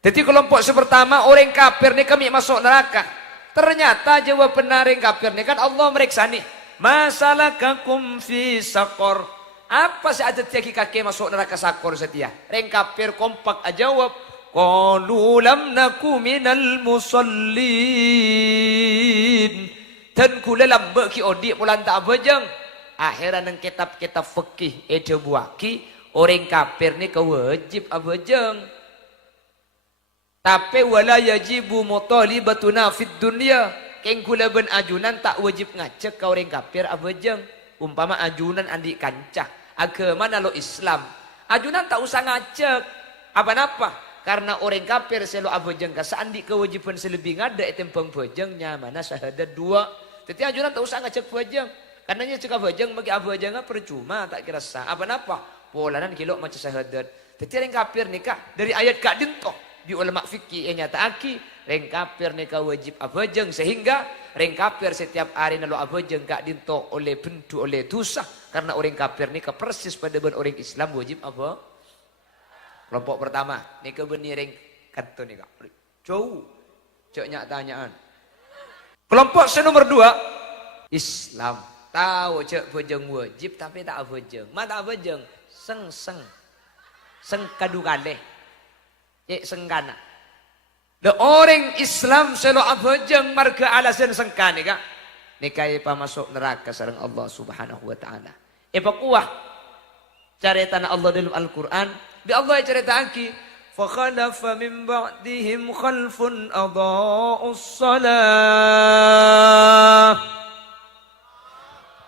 Jadi kelompok pertama orang kafir nih kami masuk neraka. Ternyata jawaban orang kafir nih kan Allah meriksa nih. Masalakakum fi sakor. Apa sih ada tiaki kaki masuk neraka sakor setia? Orang kafir kompak jawab. Qalu lam naku minal musallin. Dan kula lambak ki odik pulan tak bejeng. Akhiran nang kitab-kitab fikih buaki orang kafir nih kewajib abejeng. Tapi wala yajibu mutalibatuna fid dunya. Keng kula ben ajunan tak wajib ngacek ka orang kafir abejeng. Umpama ajunan andi kancah. Agama nalo Islam. Ajunan tak usah ngacek. Apa-apa? Karena orang kafir selo abejeng ka saandi kewajiban selebih ngada etempeng bejengnya mana syahadat dua. Jadi ajunan tak usah ngacek bejeng. Karena nya cek abejeng bagi abejeng percuma tak kira sah. Apa-apa? Polanan kilo macam syahadat. Jadi orang kafir nikah dari ayat kak dintoh. Di ulama fikih yang nyata aki reng kafir nikah wajib abajeng sehingga reng kafir setiap hari nalu abajeng kak dinto oleh bendu oleh dosa karena orang kafir nikah persis pada ben orang Islam wajib apa kelompok pertama nikah benih reng kanto nikah jauh ceknya tanyaan kelompok nomor dua Islam tahu cek bajeng wajib tapi tak abajeng mata abajeng seng kadu kaleh sengkana. The orang Islam selalu abajeng marga alasan sengkana kak. Nikai pa masuk neraka sareng Allah Subhanahu wa taala. Kuah cerita Allah dalam Al-Qur'an, di Allah cerita aki fa khalafa min ba'dihim khalfun adaa'us salah.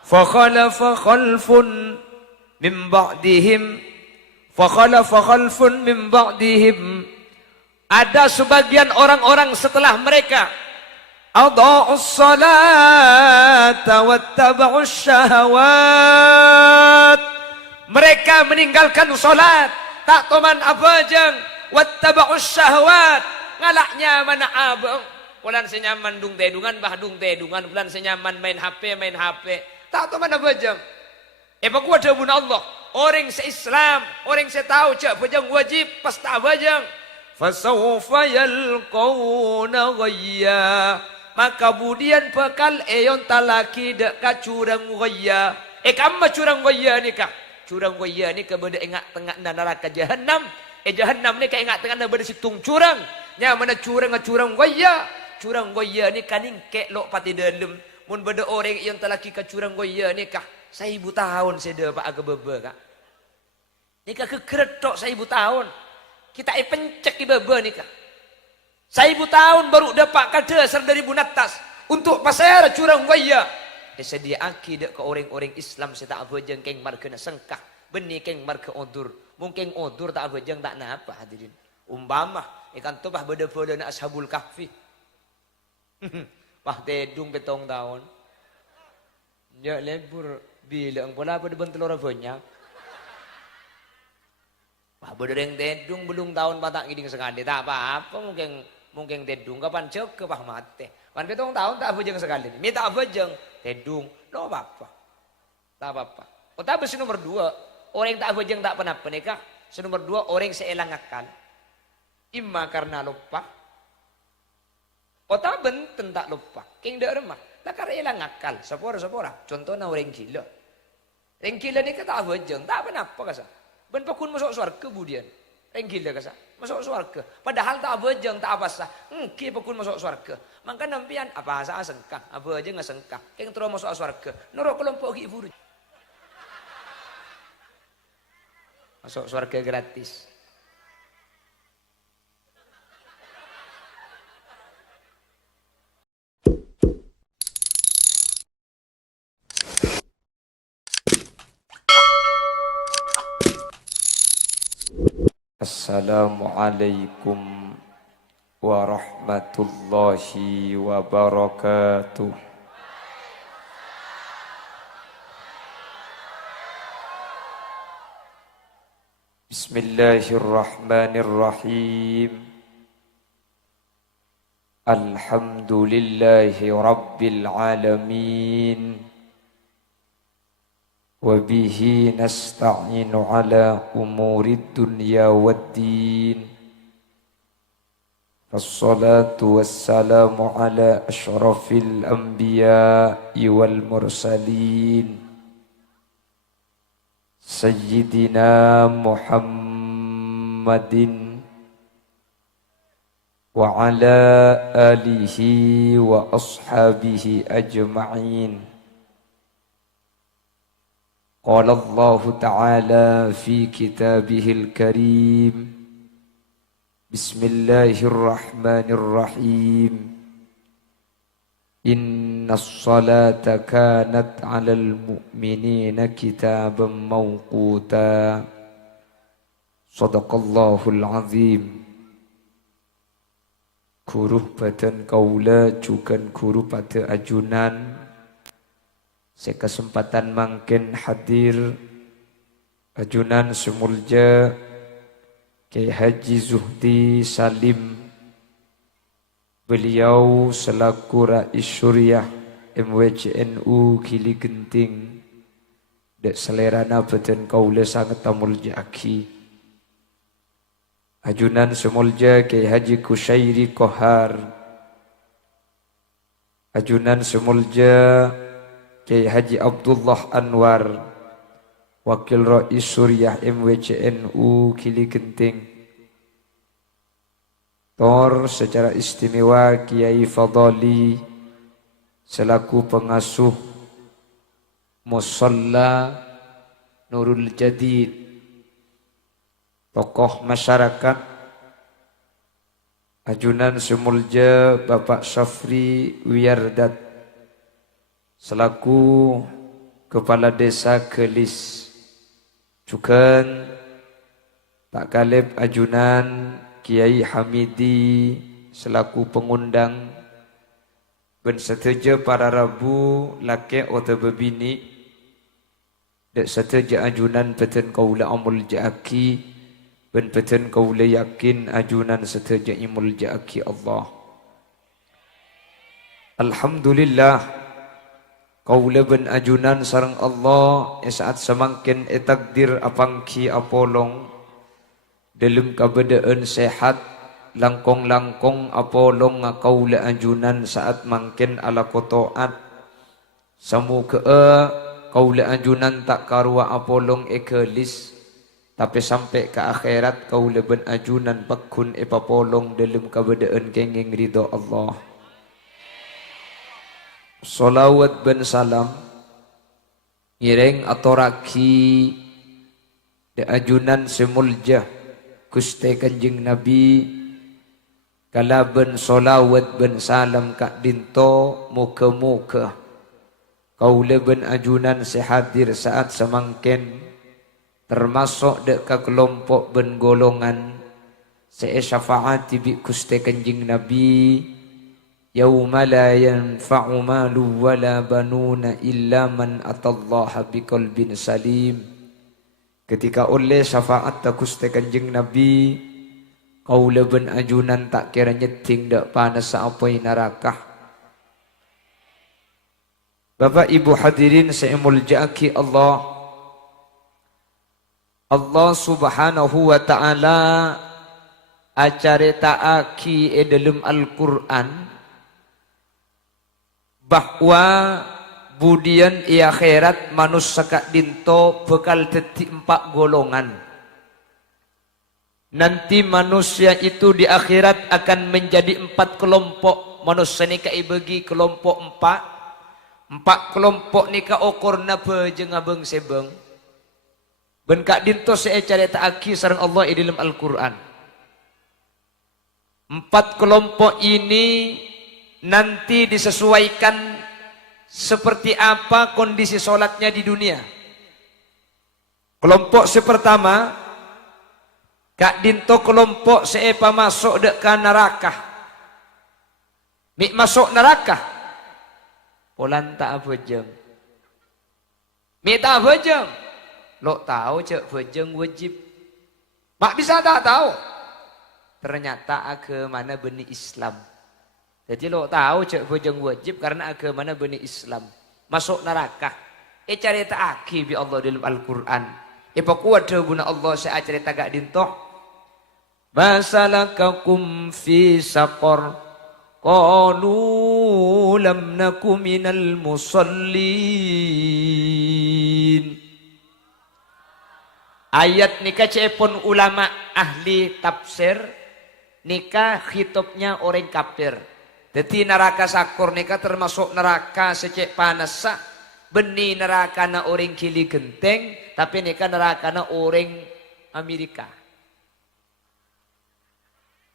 Fa khalafa khalfun min ba'dihim fa khalafa khalfun min ba'dihim. Ada sebagian orang-orang setelah mereka adha'us salata wattaba'us syahawat. Mereka meninggalkan salat, tak toman abajeng, wattaba'us syahawat. Ngalaknya mana abang? Bulan senyaman dung tedungan, bahdung tedungan, bulan senyaman main HP. Tak toman abajeng. Kuat jawabun Allah. Orang se-Islam, orang se-tahu cak bajeng wajib pas tak abajeng. Fasawfa yalqawna ghayya. Maka kemudian bekal eyon talaki dek curang ghayya. Kamma curang ghayya ni kah? Curang ghayya ni benda ingat tengah neraka jahannam. Jahannam ni ingat tengah benda situng curang. Nya mana curang ghayya. Curang ghayya ni kaning kek lok pati dalam. Mun benda orang yang talaki ka curang ghayya ni kah? 1000 tahun seda pak aga bebe kah? Ni kah kekretok 1000 tahun. Kita pencek di bebe nikah. 1000 tahun baru dapat kada dari bunatas untuk pasar curang waya. Sedia akidah ke orang-orang Islam saya tak abajeng keng marga sengkah. Benih keng marga odur. Mungkin odur tak abajeng tak napa hadirin. Umpama ikan tu bah beda-beda na ashabul kahfi. Wah tedung betong tahun. Ya lebur bilang pula pada bentelora banyak. Wah berdereng tedung belum tahun patang gini sekali tak apa-apa mungkin tedung kapan cek ke pah mate kan betong tahun tak abajeng sekali minta abajeng tedung no apa-apa tak apa-apa. Tapi nomor 2 orang tak abajeng tak pernah nikah. Nomor 2 orang seelang akal imma karena lupa otak benten tak lupa king dak remah tak karena elang akal sepora contohnya orang gila ni kata abajeng tak apa-apa kasa ben pakun masuk surga kemudian. Gila kasa. Masuk surga. Padahal tak abajeng tak apa sah. Engke pakun masuk surga. Maka nampian apa asa sengkah. Abajeng ngasengkah. Keng terus masuk surga. Norok kelompok ibu. Masuk surga gratis. Assalamualaikum warahmatullahi wabarakatuh. Bismillahirrahmanirrahim. Alhamdulillahi rabbil alamin. وبه نستعين على أمور الدنيا والدين الصلاة والسلام على أشرف الأنبياء والمرسلين سيدنا محمد وعلى آله وأصحابه أجمعين. قال الله تعالى في كتابه الكريم: بسم الله الرحمن الرحيم. إن الصلاة كانت على المؤمنين كتابا موقوتا. صدق الله العظيم. Guru badan kaula jugan guru pada ajunan. Sekesempatan mangkin hadir ajunan semulja Kiai Haji Zuhdi Salim. Beliau selaku Rais Syuriah MWCNU Gili Genting. Dek selerana badan kaula sangat tamulja aki. Ajunan semulja Kiai Haji Kusyairi Kohar. Ajunan semulja Kiai Haji Abdullah Anwar, Wakil Rais Syuriah MWCNU Gili Genting. Tor secara istimewa Kiai Fadali selaku pengasuh Musalla Nurul Jadid. Tokoh masyarakat ajunan semulja Bapak Syafri Wiyardat selaku Kepala Desa Kelis. Juga tak kalib ajunan Kiai Hamidi selaku pengundang ben setuju para rabu laki atau bebini dek setuju ajunan beten kaula amul jaki ben beten kaula yakin ajunan setuju imul jaki Allah. Alhamdulillah kaula ben ajunan sareng Allah saat semakin takdir apangki apolong dalam keadaan sehat langkong-langkong apolong kaula ajunan saat makin ala kotoat samu ke kaula ajunan tak karua apolong ekelis tapi sampai ke akhirat kaula ben ajunan bakun epapolong dalam keadaan kenging ridho Allah. Salawat ben salam ireng atoraki de ajunan semulja Gusti Kanjeng Nabi kalaben salawat ben salam kak dinto muka-muka kaula ben ajunan sehadir saat semangken termasuk dek ke kelompok ben golongan syafaati bi Gusti Kanjeng Nabi yauma la yanfa'u malu wala banuna illa man atallaha biqalbin salim. Ketika oleh syafaat ta Gusti Kanjeng Nabi kaula ben ajunan tak kira nyeting dak panas saapai neraka. Bapak Ibu hadirin seemul jaki Allah Subhanahu wa ta'ala acaritaaki dalam Al-Quran bahwa budian i akhirat manusia kak dinto bekal teti 4 golongan. Nanti manusia itu di akhirat akan menjadi 4 kelompok. Manusia ni kai bagi kelompok 4. 4 kelompok ni ka okorna bejeng abeng sebeng. Ben kak dinto saya carita aki sareng Allah di dalam Al-Quran. 4 kelompok ini nanti disesuaikan seperti apa kondisi sholatnya di dunia. Kelompok pertama, kak dinto kelompok seepa masuk dek ke neraka. Mik masuk neraka. Polan tak apa jeng. Mik tak apa jeng. Lo tahu cek bejeng wajib. Mak bisa tak tahu. Ternyata agama benih Islam. Jadi lo tahu cek bejeng wajib karena agama benih Islam. Masuk neraka. Carita aki bi Allah dalam Al-Quran. Pakuat guna Allah saya cerita gak dintoh. Masalakakum fi saqar. Qalu lam naku minal musallin. Ayat nikah cepon ulama ahli tafsir nikah hitopnya orang kafir. Jadi neraka sakor nikah termasuk neraka secek panas sak. Beni neraka na orang kili genteng, tapi nikah neraka na orang Amerika.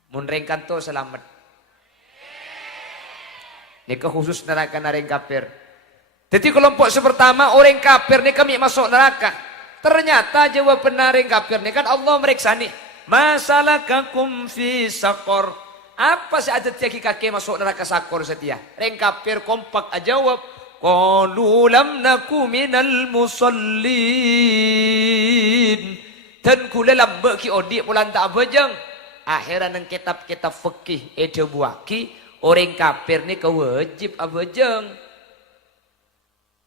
Munrengkan to selamat. Nikah khusus neraka na orang kafir. Jadi kelompok sepertama orang kafir nikah masuk neraka. Ternyata jawaban orang kafir nih kan Allah meriksa nih. Masalakakum fi saqar. Apa sih ada tiaki kakek masuk neraka sakor setia? Orang kafir kompak aja jawab. Qalu lam naku minal musallin. Dan kula lambe ki odik pulan tak bejeng. Akhiran nang kitab-kitab fikih ede buaki orang kafir ni kewajib abejeng.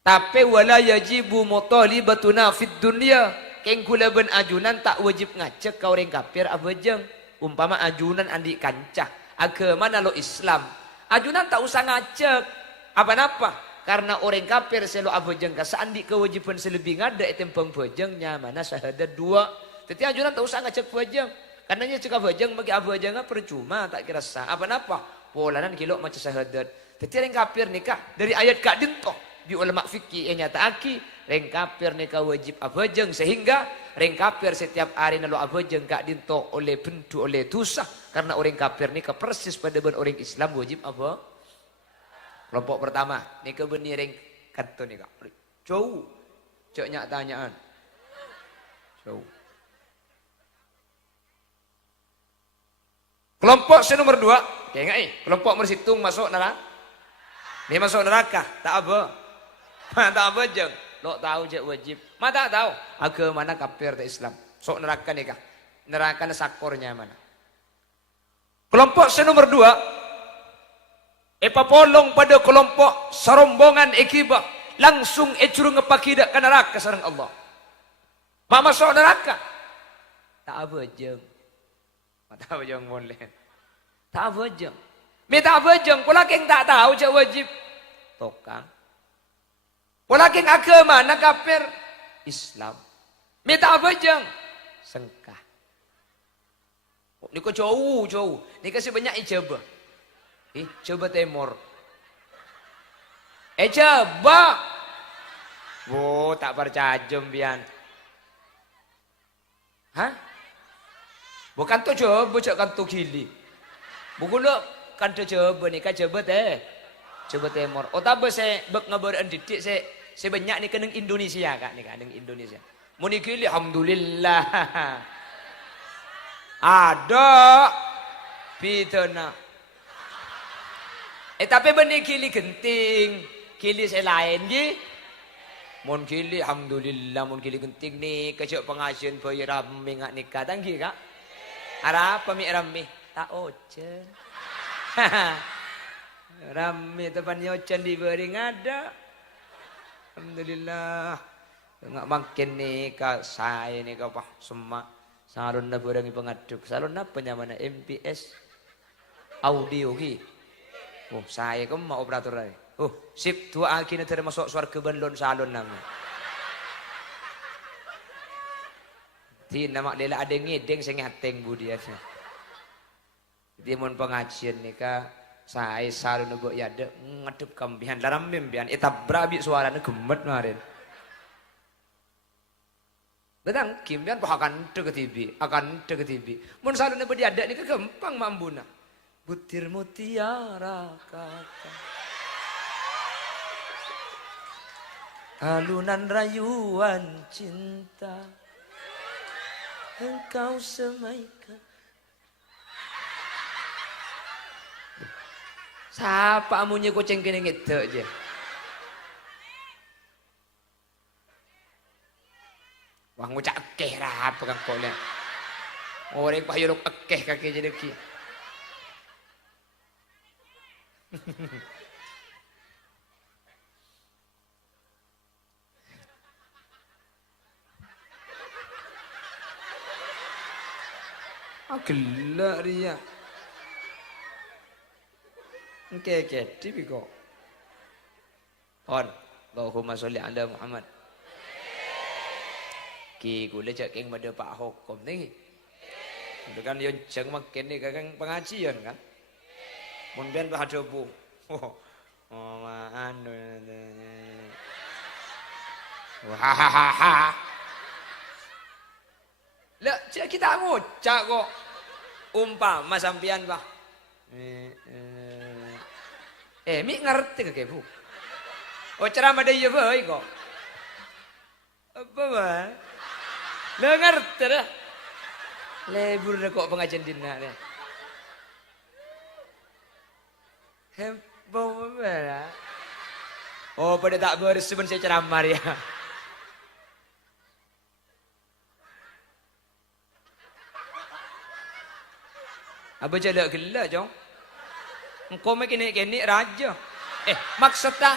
Tapi wala yajibu mutalibatuna fid dunya. Keng kula ben ajunan tak wajib ngacek ka orang kafir abejeng. Umpama ajunan andi kancah. Agama nalo Islam. Ajunan tak usah ngacek. Apa-apa? Karena orang kafir selo abejeng ka seandi kewajiban selebih ngada etempeng bejengnya mana syahadat dua. Jadi ajunan tak usah ngacek bejeng. Karena nya cek bejeng bagi abejeng percuma tak kira sah. Apa-apa? Polanan kilo macam syahadat. Jadi orang kafir nikah dari ayat kak dintoh. Di ulama fikih yang nyata aki reng kafir nikah wajib abajeng sehingga reng kafir setiap hari nalu abajeng gak dinto oleh bentuk oleh dosa karena orang kafir nikah persis pada ben orang Islam wajib apa? Kelompok pertama nikah benih reng kanto nikah jauh coknya tanyaan jauh. Kelompok nomor 2 kayak nggak kelompok mersitung masuk neraka dia masuk neraka tak apa. Tak apa jeng, lo tahu je wajib. Mata tahu agama mana kafir tak Islam. Sok neraka nikah, neraka sakornya mana. Kelompok nomor 2, polong pada kelompok serombongan ekibah langsung ecurung ngepakidak ke neraka sareng Allah. Mak masuk neraka, tak apa jeng. Tak apa jeng boleh. Tak apa jeng. Minta apa jeng, pula keng tak tahu je wajib. Tokang. Walakin agama nak kafir Islam. Minta apa jeng? Sengkah. Ni kau jauh. Ni kasih banyak ijabah. Coba temor. Coba. Oh, tak percaya jembian. Hah? Bukan tu coba, cak kan tu gili. Bukan lo kan tu coba ni kan coba teh. Coba temor. Oh tak saya bek ngabaran didik saya banyak ni keneng Indonesia kak ni keneng Indonesia. Muni kili alhamdulillah. Ada pitana. Tapi benih kili genting, kili saya lain ji. Mun kili alhamdulillah mun kili genting ni kecok pengajian bayi rame ngak nikah tanggi kak. Ara apa mi rame? Tak oce. Rame tepan nyocan diberi ngada. Alhamdulillah. Enggak makin nih kak saya nih kak pak semak salon na berangi pengaduk salon apa nyamana MPS audio ki. Oh saya kamu mau operator aja. Oh sip dua akhirnya termasuk suarga balon salon nama. Di nama lela ada ngedeng saya ngateng budi aja. Di mon pengajian nih kak. Saya selalu nubuk ya ada ngedep kambihan dalam mimpian etap berabi suaranya gemet kemarin. Betul, kimpian akan deket TV. Mun selalu nubuk dia ada ni kegempang mambuna. Butir mutiara kakak. Alunan rayuan cinta. Engkau semaikan. Siapa amunya kucing kini gitu aja. Wah ngucak ekeh rahat pegang kolnya. Orang payuruk ekeh kaki jadi ki. Gelak dia. Oke, tipi kok. On, Allahumma sholli ala Muhammad. Ki gule cak keng pada Pak Hukum ni. Itu kan yang jeng makin ni kan pengajian kan. Mun ben bah debu. Oh, anu. Wah. Lah, kita ngucak kok. Umpama sampean bah. Mi ngerti ke Bu? Oh ceramah dia baik kok. Apa bah? Lah ngerti dah. Lebur dah kok pengajian dina dah. Heboh bah. Oh pada tak berseben saya ceramah ya. Apa jadi gelak jong? Engkau makin kini raja. Maksudnya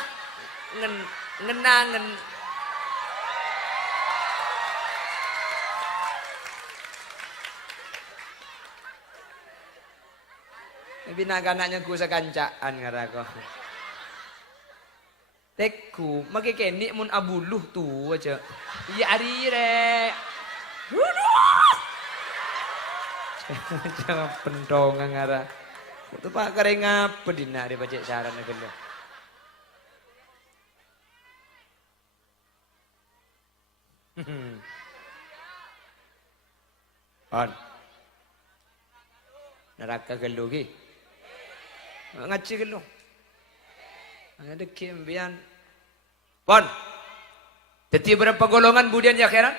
ngenangan. Binagananya ku sekancaan ngaraku. Teku, makin kini mun abuluh tu aja. Iya ari re. Jangan pendongan ngara. Itu Pak kering apa dina di pajak saran negara. On. Neraka gelu ki. Ngaji gelu. Ada kimbian. Pon. Jadi berapa golongan budian ya akhirat?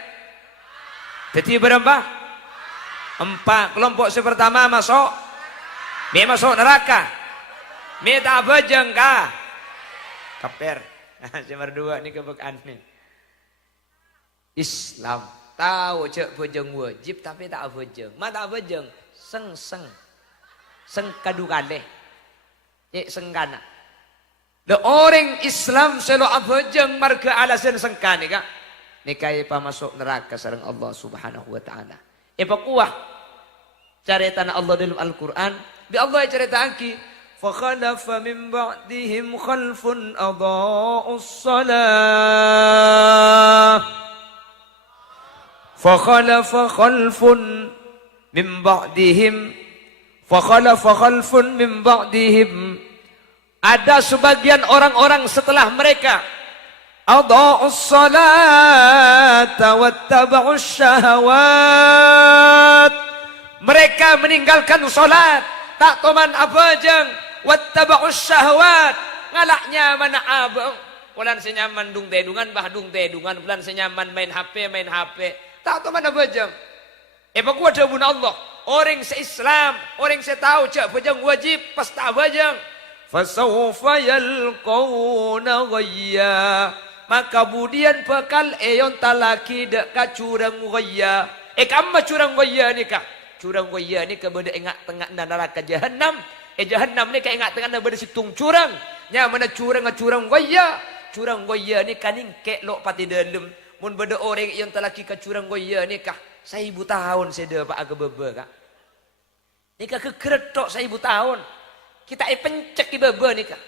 Jadi berapa? 4. Kelompok pertama masuk. Mi masuk neraka. Mi tak bejeng kah? Kafir. Nomor 2 ni kebekaan ni. Islam. Tahu cek bejeng wajib tapi tak bejeng. Ma tak bejeng. Seng. Seng kadu kaleh. Sengkana. The orang Islam selalu abejeng marga alasan sengkana kah? Nikai pa masuk neraka sareng Allah Subhanahu wa taala. Kuah caritaan Allah dalam Al-Quran di Allah ceritakan fakhalafa min ba'dihim khalfun adha'us salah fakhalafa khalfun min ba'dihim ada sebagian orang-orang setelah mereka adha'us salata wattaba'us syahawat. Mereka meninggalkan salat, tak toman abajeng, wattaba'us syahawat. Ngalaknya mana abang. Bulan senyaman dung tedungan, dung tedungan, bulan senyaman main HP. Tak toman abajeng. Baku ada buna Allah. Orang se-Islam, orang se-tahu cak bajeng wajib, pas tak abajeng. Fasawfa yalqawna ghayya. Maka kemudian bekal eyon talaki dekat curang gaya. Kamma curang gaya ni kah? Curang gaya ni kepada ingat tengah neraka jahanam. Jahanam ni kah ingat tengah berada situng curang. Nya mana curang gaya. Curang gaya ni kaning kek lok pati dalam. Mun beda orang yang talaki ke curang gaya ni kah? 1000 tahun saya pak aga bebe kah? Ni kah kekeretok 1000 tahun. Kita pencek di bebe ni kah?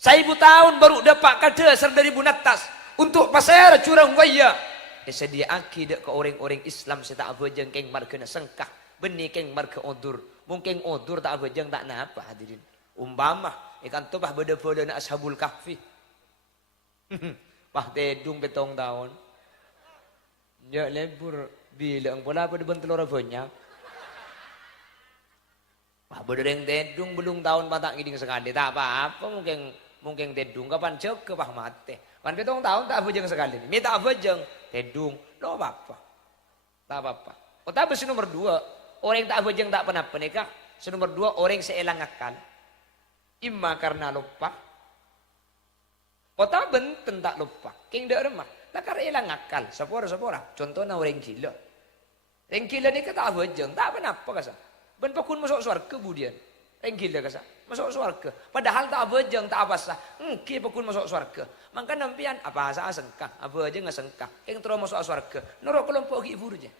1000 tahun baru dapat kada dari bunatas untuk pasar curang waya. Sedia akidah ke orang-orang Islam saya tak abajeng keng marga sengkah benih keng marga odur. Mungkin odur tak abajeng tak napa hadirin. Umpama ikan tu bah beda-beda na ashabul kahfi. Pah tedung betong tahun. Ya lebur bilang pula pada bentelora banyak. Wah berdeng tedung belum tahun patang ngiding sekali tak apa-apa mungkin tedung kapan cek ke pah mate. Kan betong tahun tak bejeng sekali. Mi tak bejeng tedung lo apa? Tak apa-apa. Oh tapi nomor 2 orang tak bejeng tak pernah nikah. Nomor 2 orang seelang akal. Imma karena lupa. Kota benten tak lupa. King dak remah. Tak karena elang akal. Sepora. Contohnya orang gila. Orang gila ni kata bejeng tak apa-apa kasa. Ben pakun masuk surga kemudian. Orang gila kasa. Masuk surga. Padahal tak bejeng tak apa sah. Engki pakun masuk surga. Maka nampian apa asa sengkah. Apa aja nggak sengkah. Yang terus masuk surga. Norok kelompok ibu je.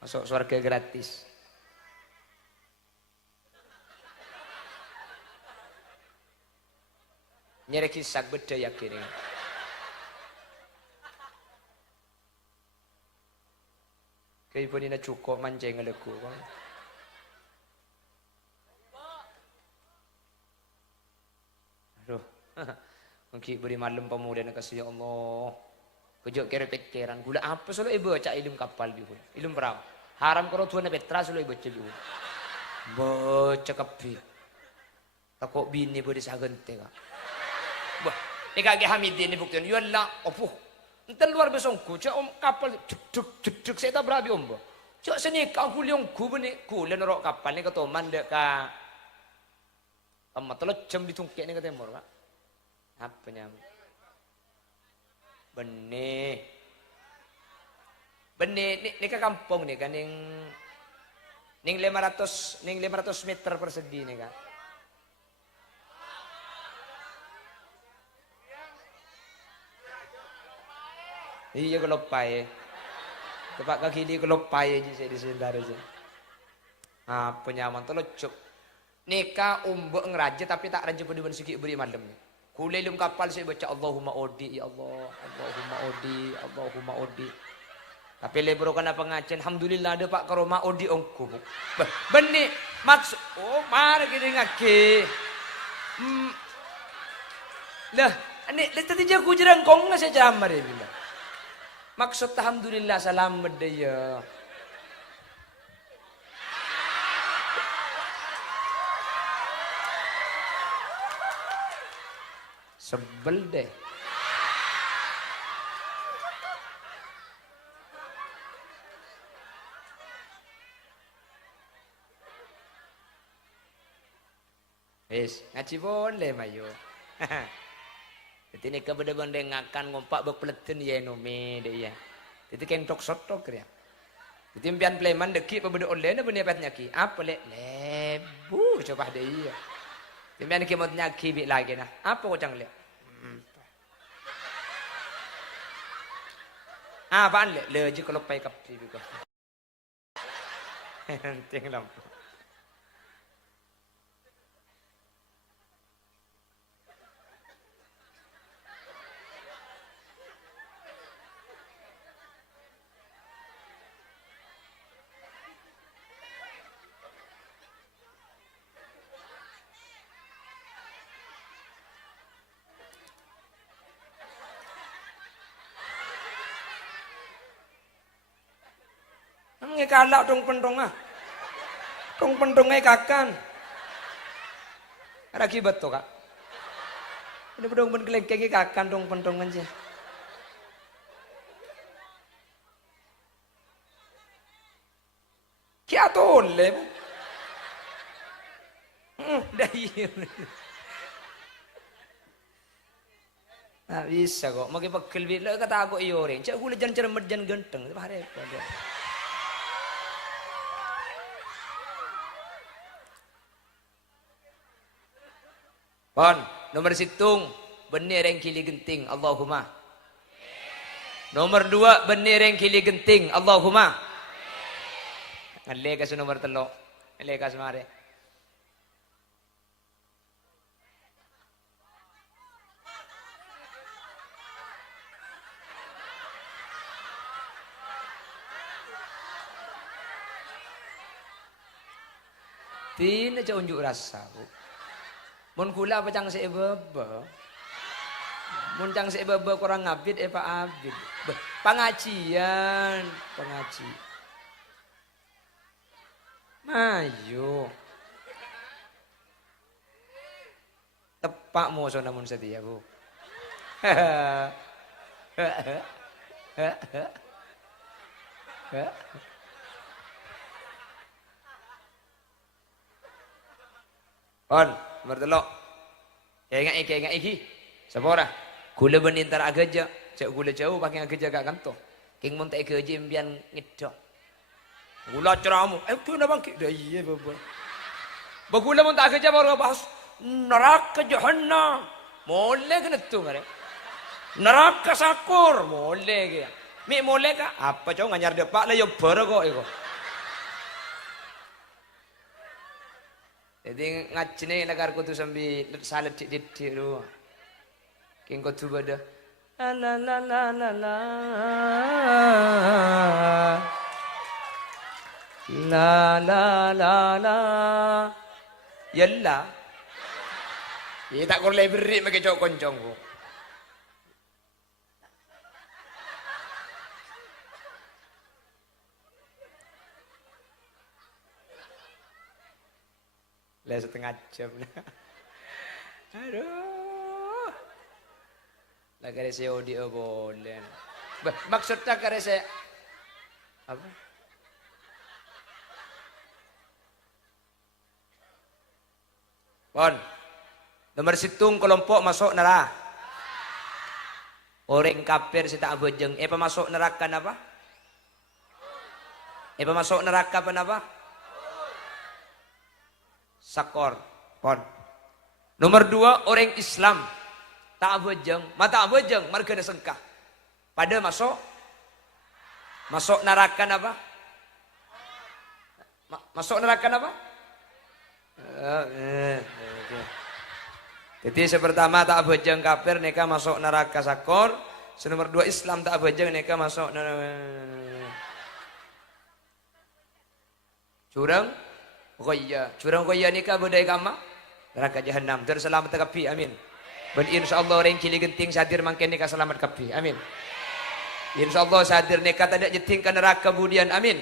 Masuk surga gratis. Nyeri kisah beda yakin. Kaya ibu ni na cukup mancing ngeleku. Aduh. Mungkin beri malam pemuda nak kasih ya Allah. Kejok kira pikiran. Gula apa selalu ibu baca ilmu kapal bihu. Ilmu perahu. Haram kalau tuan Petra selalu ibu baca bihu. Baca kapi. Takut bini boleh sagente kak. Bah, ni kaki Hamidin ni buktian. Ya Allah, opuh. Entah luar besongku. Cak om kapal cuk saya tak berabi om. Cak sini kau kuliong ku beni kuliah norok kapal ni kata mandek ka. Kamu telur jam ditungkek ni kata mor kak. Apa nyam? Benih ni ke kampung ni kan ning 500 meter persegi ni kan. Iya kelopai. Tepat kaki dia kelopai aja saya di sebentar aja. Apa nyaman tu lecuk. Nikah umbuk ngeraja tapi tak raja pada sikit beri malam ni. Kulelum kapal saya baca Allahumma odi ya Allah, Allahumma odi, Allahumma odi. Tapi lebro kana pengajian alhamdulillah ada Pak Karoma odi ongku. Benih maksud oh mari kita ngake. Lah, ini tadi jago jerang kong saya jamar ya bila. Maksud alhamdulillah salam berdaya. Sebel deh. Wis, ngaji boleh mayo. Jadi ni kebetulan dengakan ngompak berpeleten ya nomi deh ya. Jadi kentok sotok ya. Jadi impian pleman deki pebeda online apa ni petnya ki? Apa lebu coba deh ya. Impian ki mau nyaki bik lagi nah. Apa kau cang le? Apaan le je kalau pai kapti biko. Tengok lampu. Kalak dong pentong ah. Dong pentongnya kakan. Ada akibat tuh kak. Ini bedong ben kelengkeng kakan dong pentong aja. Kia tole. Dah iya. Nah bisa kok. Maki pegel bila kata aku iyo ring. Cak gula jan cermet jan genteng. Apa repot dia. Pon, nomor situng benih yang kili genting Allahumma. Nomor 2 benih yang kili genting Allahumma. Ngale ka nomor 3. Ngale ka semare. Tina ca unjuk rasa bu. Mun kula apa cang sebebe. Mun cang sebebe kurang abid Pak abid. Pengajian. Mayo. Tepak mo so namun setia bu. On, bertelok. Kayak ingat iki. Sepora. Gula benintar agaja. Cak gula jauh pakai agaja gak kanto. King mun tak kerja impian ngedok. Gula ceramu. Kena bangkit dah iya baba. Bagula mun tak kerja baru bahas neraka jahannam. Boleh kena tu ngare. Neraka sakur boleh ke. Mi boleh ka? Apa cau nganyar depak lah yo ber kok iko. Jadi ngajine lagar ko tu sambil salat di lu. King ko tu bada. La la la la la la. La la la la. Yalla. Ye tak kor lebri make cok koncong ko. Lah setengah jam. Aduh. Lah kare saya audio boleh. Maksudnya kare saya apa? Pon. Nomor situng kelompok masuk neraka. Orang kafir sita abejeng. Apa masuk neraka apa? Apa masuk neraka apa? Sakor. Pon. Nomor 2 orang Islam tak abejeng, mata abejeng marga sengkah. Pada masuk neraka apa? Masuk neraka apa? Jadi pertama tak abejeng kafir neka masuk neraka sakor. Nomor 2 Islam tak abejeng neka masuk curang. Goya, curang goya nikah budaya kama neraka jahanam terselamat kapi amin. Ben insyaallah orang kili genting sadir mangken nikah selamat kapi amin. Insyaallah sadir nikah tak ada jeting ke neraka kemudian amin.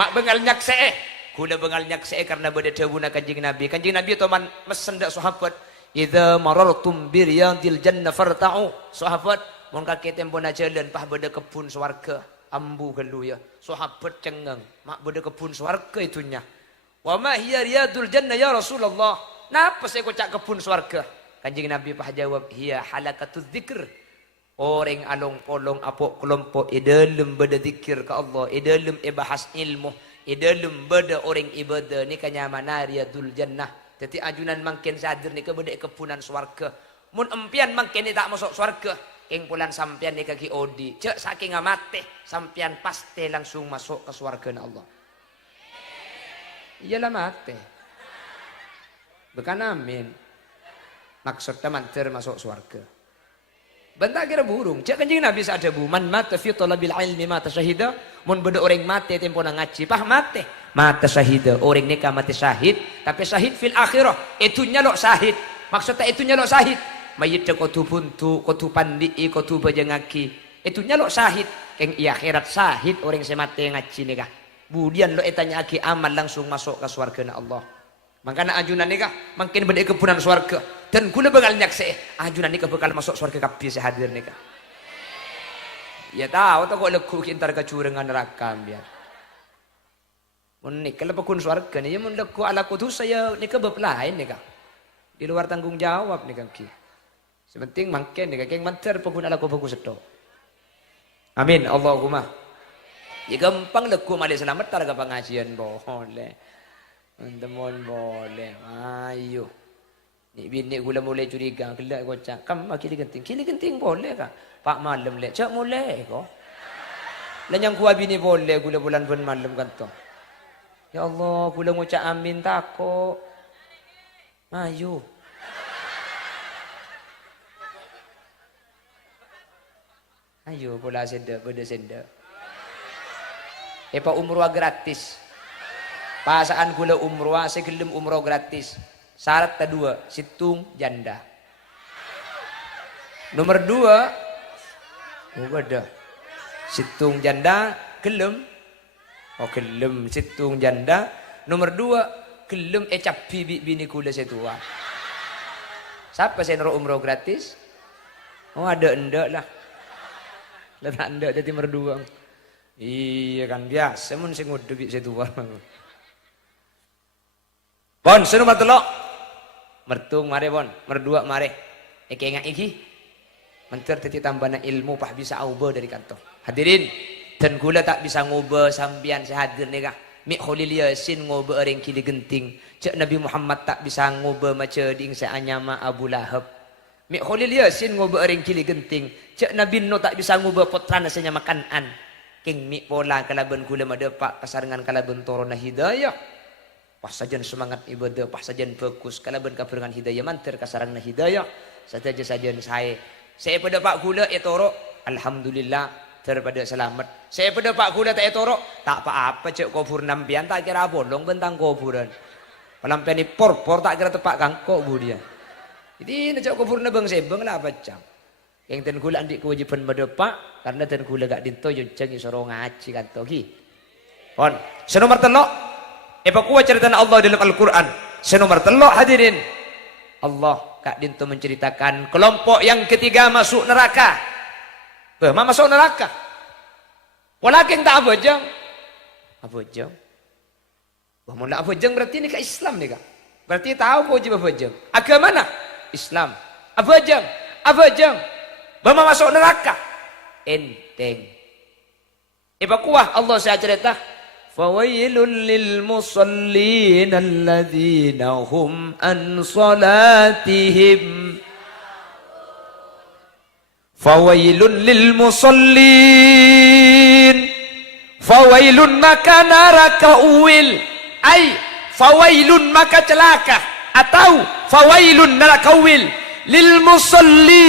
Mak bengal nyaksee kula bengal nyaksee karena beda dawuh kanjeng Nabi. Kanjeng Nabi to man mesen dak sahabat idza marartum bi riyadil jannah farta'u. Sahabat mun kake tempona jalan pah beda kebun swarga ambu gelu ya. Sahabat cengeng mak beda kebun swarga itunya. Wa ma hiya riyadul jannah ya Rasulullah. Napa saya kocak kebun swarga? Kanjeng Nabi pah jawab hiya halakatuz zikr. Orang along polong apok kelompok dalam beda zikir ke Allah, dalam bahas ilmu, dalam beda orang ibadah ni kanya mana riyadul jannah. Jadi ajunan mangken sadir ni ke beda kebunan swarga. Mun empian mangken ni tak masuk swarga. Keng pulan sampian ni kaki odi. Cek saking amate sampian pasti langsung masuk ke swarga na Allah. Iyalah mate. Bukan amin. Maksudnya mantir masuk swarga. Bentar kira burung. Cek kanjeng Nabi ada bu. Man mata fi talabil ilmi mata syahida. Mun beda orang mati tempo nang ngaji. Pah mati. Mata syahida. Orang nikah mati syahid. Tapi syahid fil akhirah. Itu nyalok syahid. Maksudnya itu nyalok syahid. Mayit kotu buntu, kotu pandi, kotu bajangaki. Itu nyalok syahid. Keng iya akhirat syahid orang semati ngaji nikah. Budian lo etanya aki amal langsung masuk ke swarga na Allah. Makanya ajunan nikah makin beda kebunan swarga. Dan kula bakal nyaksih ajunan nikah bakal masuk swarga kabeh sehadir nikah. Ya tahu kok legu kintar kecurengan neraka biar. Mun nikah lepekun swarga nih mun legu ala kudus saya nikah bab lain nikah. Di luar tanggung jawab nikah ki. Sepenting mangken nikah keng manter pekun ala ku bagus sedo. Amin Allahumma. Ya gampang legu malih selamat targa pengajian boleh. Teman boleh. Ayo. Ni bini gula mulai curiga kelak kocak. Kam kili genting. Kili genting boleh kah? Pak malam lek. Cak mulai kok. Lan yang kuah bini boleh gula bulan pun malam kan to. Ya Allah, gula ngucap amin takut. Ayo. Ayo pula senda, beda senda. Epa umroh gratis. Pasaan gula umroh, segelem umroh gratis. Syarat kedua, situng janda. Nomor 2, oh ada. Situng janda, gelem. Oh gelem, situng janda. Nomor 2, gelem ecap bini kula setua. Siapa saya naruh umroh gratis? Oh ada endak lah. Letak endak jadi merduang. Iya kan biasa mun sing ngudu bik setua. Pon senu matelok. Mertung mare pon, merdua mare. Eke ngak iki. Mentir titi tambana ilmu pah bisa ubah dari kantong. Hadirin, dan gula tak bisa ngubah sambian sehadir nikah. Mik Khalil Yasin ngubah orang kili genting. Cek Nabi Muhammad tak bisa ngubah macam ding seanyama Abu Lahab. Mik Khalil Yasin ngubah orang kili genting. Cek Nabi no tak bisa ngubah putrana senya makan an. King mik pola kalaban gula madepak kasarengan kalaban torona hidayah. pas saja semangat ibadah, pas saja fokus kalau ben kaberangan hidayah mantir kasarana hidayah saja saya pada pak gula etoro alhamdulillah daripada selamat saya pada pak gula tak etoro tak apa-apa cek kubur nampian tak kira bolong bentang kuburan pelampian por tak kira tepak kangkok bu dia jadi nak cek kubur na bang sebeng lah pacam yang ten gula andik kewajiban pada pak karena ten gula gak dinto jeng isoro ngaji kan togi pon senomor telok kuat cerita Allah dalam Al-Quran senomor telok hadirin Allah kak dinto menceritakan kelompok yang ketiga masuk neraka masuk neraka walakin tak abajang mula abajang berarti ini ke Islam nih kak berarti tahu wajib abajang agama mana Islam abajang masuk neraka enteng kuah Allah saya cerita fawailul lil musallin alladzina hum an salatihim fawailun lil musallin fawailun maka neraka uwil ay fawailun maka celaka atau fawailun neraka uwil lil musallin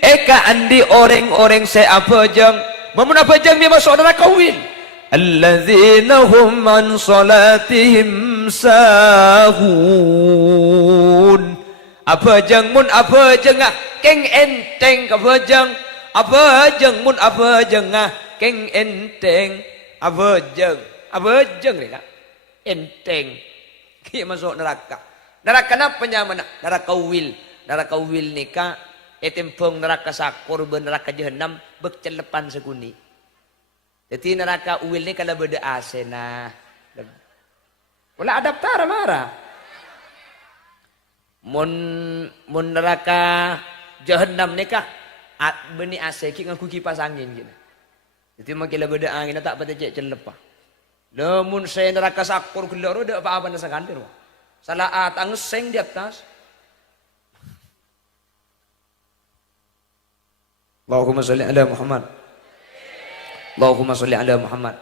eka andi orang-orang saya abajang mamun abajang dia masuk neraka uwil alladzina hum an salatihim sahun abajang mun abajang keng enteng abajang mun abajang keng enteng abajang ni kak enteng kia masuk neraka apa nyamana neraka uwil ni kak etempong neraka sakur ben neraka jahanam bek celepan seguni jadi neraka uwil ni kalau beda asena wala adaptar marah mun neraka jahanam ni kah beni AC ki ngaku kipas angin gini jadi makin beda angin tak pada cek celepah namun saya neraka sakur gelaro dak apa-apa nasa kandir salah atang seng di atas Allahumma sholli ala Muhammad Allahumma sholli ala Muhammad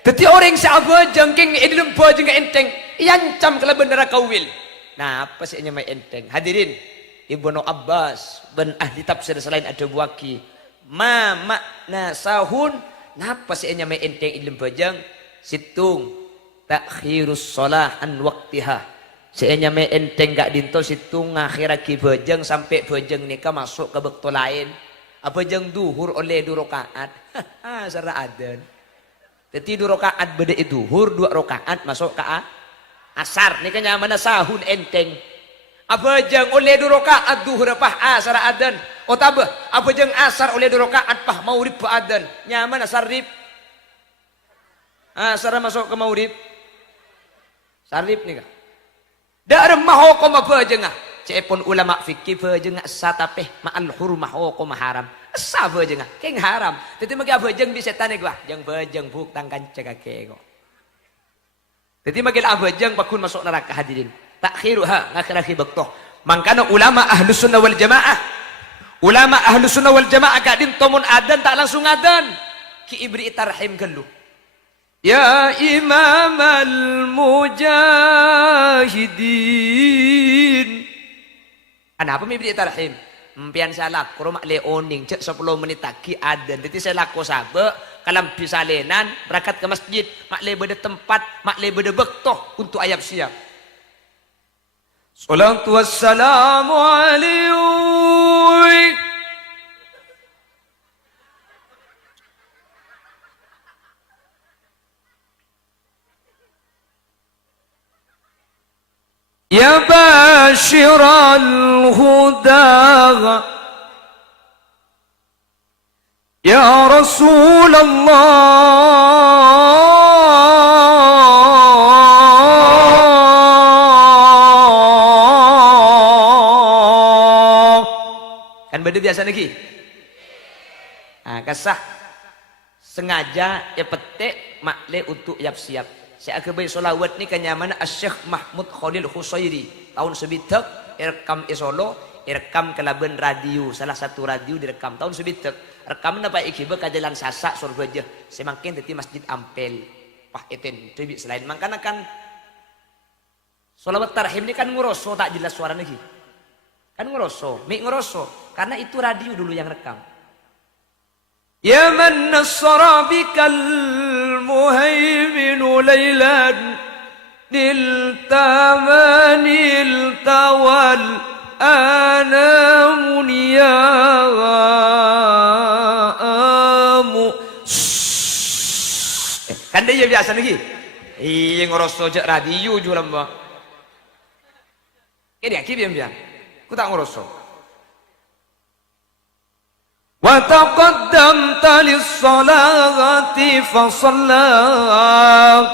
jadi orang sahabat jengking idlum bajeng enteng iancam kalau bener kawil nah apa sih nyamai enteng hadirin Ibnu Abbas ben ahli tafsir selain ada buaki ma makna sahun napa sih nyamai enteng idlum bajeng situng takhirus shalah an waqtiha saya nyamai enteng gak dinto situng ngakhiraki bajeng sampai bajeng nikah masuk ke bekto lain apa jeng duhur oleh 2 rakaat sara adan jadi 2 rakaat beda duhur 2 rakaat masuk ke asar nikah nyaman sahun enteng apa jeng oleh 2 rakaat duhur pah sara adan tabah apa jeng asar oleh 2 rakaat pah maurib pa adan nyaman sarip sara masuk ke maurib sarip nikah dak remah hukum apa jeng cepon ulama fikih bajeng satapeh ma'al hurmah hukum haram asa bajeng keng haram jadi magi abajeng bi setan gua jeng bajeng buk tangkan cekake kok jadi magi abajeng pakun masuk neraka hadirin takhiruha ngakhirahi bektoh mangkana ulama ahlus sunnah wal jamaah kadin tomun adan tak langsung adan ki ibri tarhim gelu ya imamal mujahidin apa mibri tarhim mpian salah kurma leoning cek 10 menit lagi adan jadi saya laku sabe kalam bisa lenan berangkat ke masjid mak le beda tempat mak le beda bektoh untuk ayat siap salatu wassalamu alaihi ya basyiral huda ya Rasulullah kan beda biasa lagi kasah sengaja ya petik makle untuk siap saya akan solawat ni kenyamanan Syekh Mahmud Khalil Husairi tahun sebitak rekam Solo rekam kelaban radio salah satu radio direkam tahun sebitak rekam napa ikiba kajalan sasak surga je semakin teti masjid Ampel pah eten dewi selain makanya kan sholawat tarhim ini kan ngeroso tak jelas suara lagi kan ngeroso mik ngeroso karena itu radio dulu yang rekam ya man nasara bikal muhaimin lailan nil tamanil tawal ana muniyamu kan dia biasa lagi iya ngeroso jak radio juga lembah ini aki biang ku tak ngeroso wa taqaddamta lis-salati fa shalla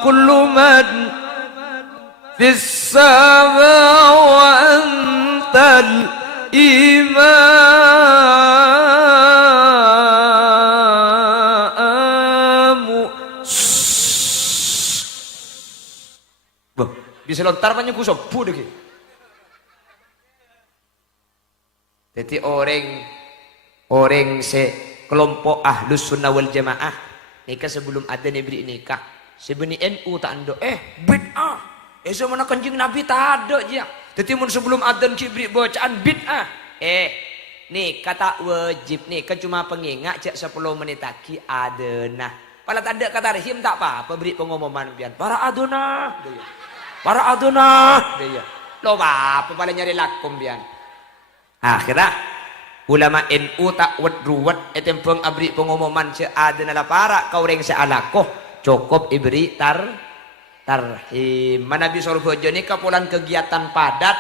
kullu man fis sama wa antal imamu bisa lontar banyak ku sobu deh jadi orang kelompok ahlus sunnah wal jamaah nikah sebelum ada beri nikah sebenarnya NU tak ando bid'ah mana kanjeng Nabi tak ada je jadi sebelum adzan beri bacaan bid'ah nikah tak wajib nikah cuma pengingat cek 10 menit lagi adana kalau tak ada kata rahim tak apa-apa beri pengumuman biar para aduna dia lo apa paling nyari lakum biar akhirnya ulama NU tak ruwet etempeng abri pengumuman se adana para kau reng se alakoh cukup ibri tarhim mana bisa surga ni kapulan kegiatan padat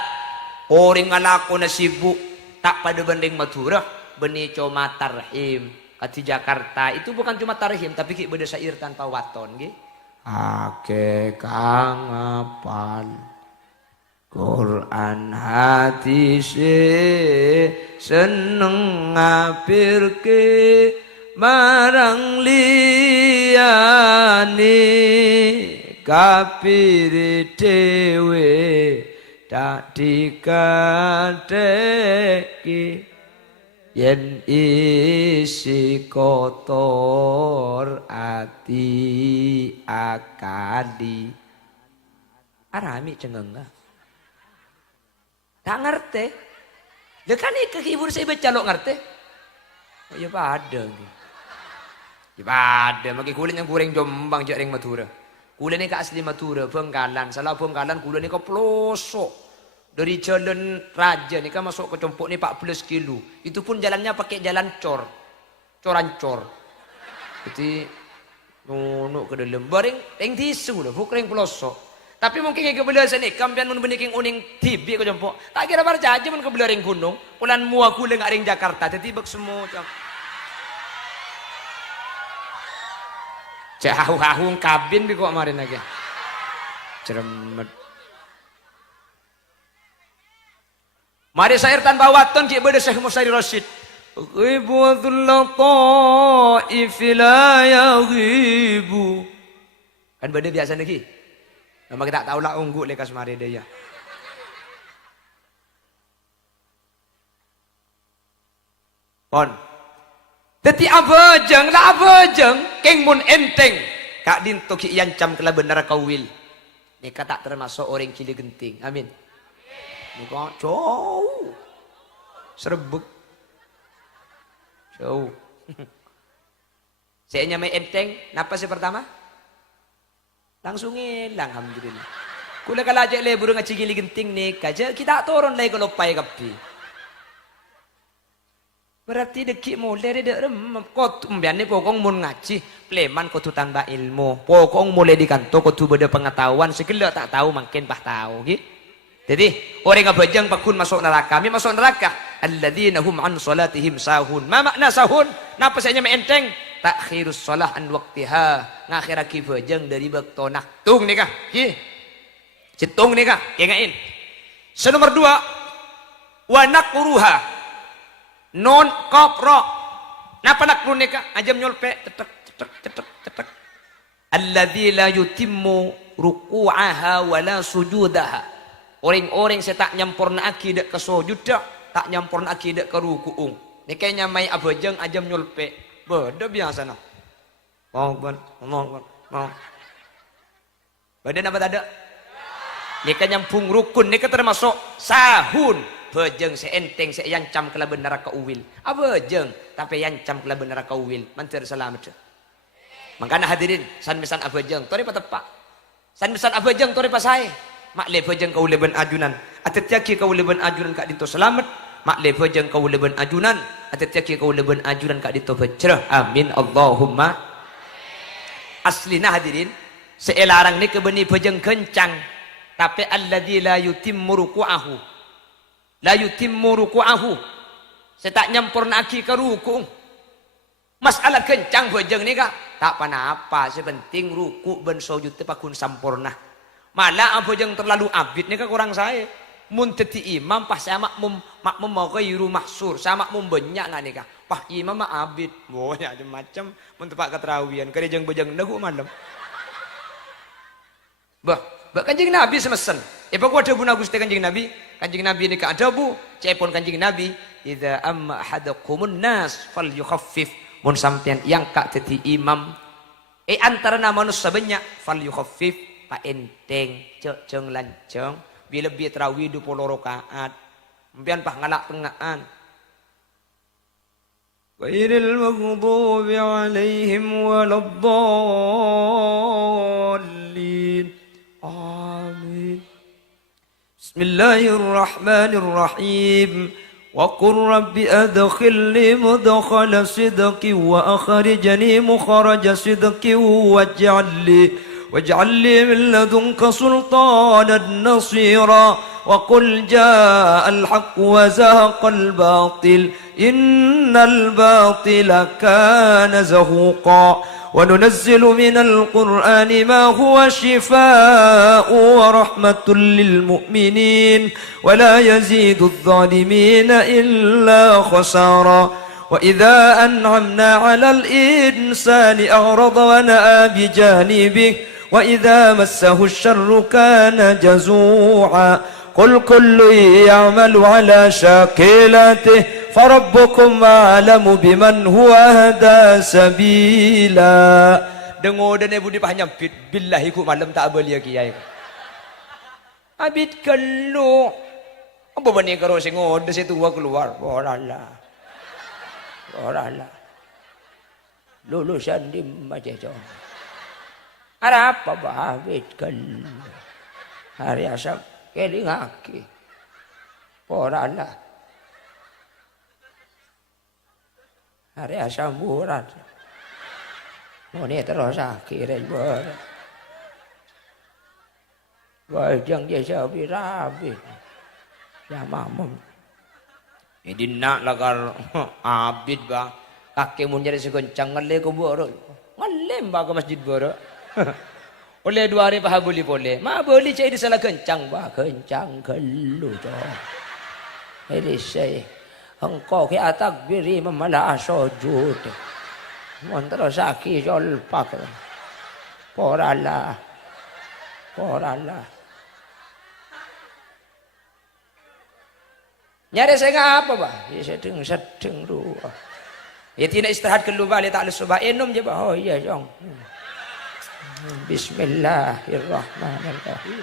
orang ngalako na sibuk tak pada banding Madura beni cuma tarhim kati Jakarta itu bukan cuma tarhim tapi ki beda syair tanpa waton nggih ake kang apal Quran hati seneng ngapirke marang liyane kapir dewe tak dikadeki yen isi kotor ati akadi arami cengeng tak ngerti dia kan kehibur saya baca lo ngerti oh ya pada ya pada maki kulit yang goreng Jombang jak ring Madura kulit ni ke asli Madura Bengkalan salah Bengkalan kulit ni ke pelosok dari jalan raja ni kan masuk ke Compok ni 14 kilo itu pun jalannya pakai jalan corancor jadi nunuk ke dalam bareng yang tisu lah bukan yang pelosok tapi mungkin yang kebelah sini kampian mun beniking uning tibi ke Compok tak kira barca aja mun kebelah ring gunung pulan mua kule ngak ring Jakarta jadi bek semua jauh-jauh kabin bi kok kemarin aja ceremet mari syair tanpa waton cik beda Syekh Musairi Rasyid Ghibuatul lata'ifi la yaghibu kan beda biasa lagi nama kita tahu lah ungguk lekas mari dia on dadi abajeng lah abajeng keng mun enteng kak dinto ki yancam kala bener kawil nika tak termasuk orang cili genting amin nika jauh serebuk jauh saya nyamai enteng napa sih pertama langsung hilang alhamdulillah kula kala aja le burung ngaji gili genting nika aja kita turun lagi kalau pai kapi berarti deki mulai dek kot umbiane pokong mun ngaji pleman kudu tambah ilmu pokong mulai di kantor kudu beda pengetahuan segala tak tahu makin bah tahu gitu jadi orang ngabajang pakun masuk neraka kami masuk neraka alladzina hum an salatihim sahun ma makna sahun napa saya nyame enteng takhirus shalah an waqtiha ngakhiraki bajang dari waktu naktung nikah ki citung nikah ingatin nomor 2 wa naqruha non kopro napa nak nikah ajam nyolpe cetek alladzi la yutimmu ruku'aha wala sujudaha orang-orang saya tak nyampurna akidah ke sujud tak nyampurna akidah ke ruku'ung nikah nyamai abajang ajam nyolpe beda biasa nah mau Badan apa tak ada? Nika nyampung rukun, nika termasuk sahun. Bejeng seenteng seyancam kelaban neraka uwil. Apa jeng? Tapi yancam kelaban neraka uwil. Mantir selamat. Makanya hadirin, san misan apa jeng? Tori patepak. San misan apa jeng? Tori pasai. Mak le bejeng kau leban ajunan. Atet yaki kau leban ajunan kak dinto selamat. Mak le bejeng kau leban ajunan. Atet yaki kau leban ajunan kak dinto becerah. Amin Allahumma. Aslina hadirin, seelarang ni kebeni bejeng kencang. Tapi alladzi la yutimmu ruku'ahu. La yutimmu ruku'ahu. Saya tak nyampurnaaki ke ruku'. Masalah kencang bejeng ni kak. Tak apa-apa, sepenting ruku' ben sujud tepakun sampurna. Malah bejeng terlalu abid ni kak kurang saya. Mun teti imam pas saya makmum mau ghairu mahsur, saya makmum banyak ngak ni kak. Pah imam mak abid. Bonya macam-macam mun tepak keterawian. Kerejeng bejeng nehu malam. Bah kanjeng Nabi semesen. Apa ada buna Gusti kanjeng Nabi? Kanjeng Nabi ni ka ada bu. Cepon kanjeng Nabi, idza amma ahadakumun nas falyukhaffif. Mun sampean yang kak teti imam. Antara manusia banyak falyukhaffif, pa enteng, ceng lanceng. Bila lebih tarawih 20 rakaat. Mpian pah ngalak tengaan. Ghairil maghdubi alaihim waladdallin. Amin. Bismillahirrahmanirrahim. Wa qur rabbi adkhilni mudkhala sidqi wa akhrijni mukhraja sidqi waj'al li min ladunka sultanan nasira. Wa qul jaa al-haqq wa zahaqa al-batil innal batila kana zahuqa. وننزل من القرآن ما هو شفاء ورحمة للمؤمنين ولا يزيد الظالمين إلا خسارا. وإذا أنعمنا على الإنسان أعرض ونأى بجانبه وإذا مسه الشر كان جزوعا. قل كل يعمل على شاكلته فربكم أعلم بمن هو أهدى سبيلا. Dengo dan ibu di pahnyampit billahi ku malam tak belia kiai. Abid kelu. Apa bani karo sing ngode situ gua keluar. Orala. Lulusan di Majejo. Ada apa bah abid kelu. Hari asap kelingaki. Orala. Hari asam burat. Ini terus akhirin ber. Bajang dia sabi rabi. Sama mum. Ini nak lagar abid ba. Kaki mun jadi segoncang ngale ko boro. Ngale ba ke masjid boro. Oleh 2 hari paha boleh boleh. Ma boleh cai di salah kencang ba kencang kelu jo. Ini saya. Engkau ke takbiri memalah sujud. Montro saki jol pak. Porala. Nyari saya apa bah? Ya sedeng dulu. Ya tidak istirahat keluar dia tak lesu bah. Enum je bah. Oh iya jong. Bismillahirrahmanirrahim.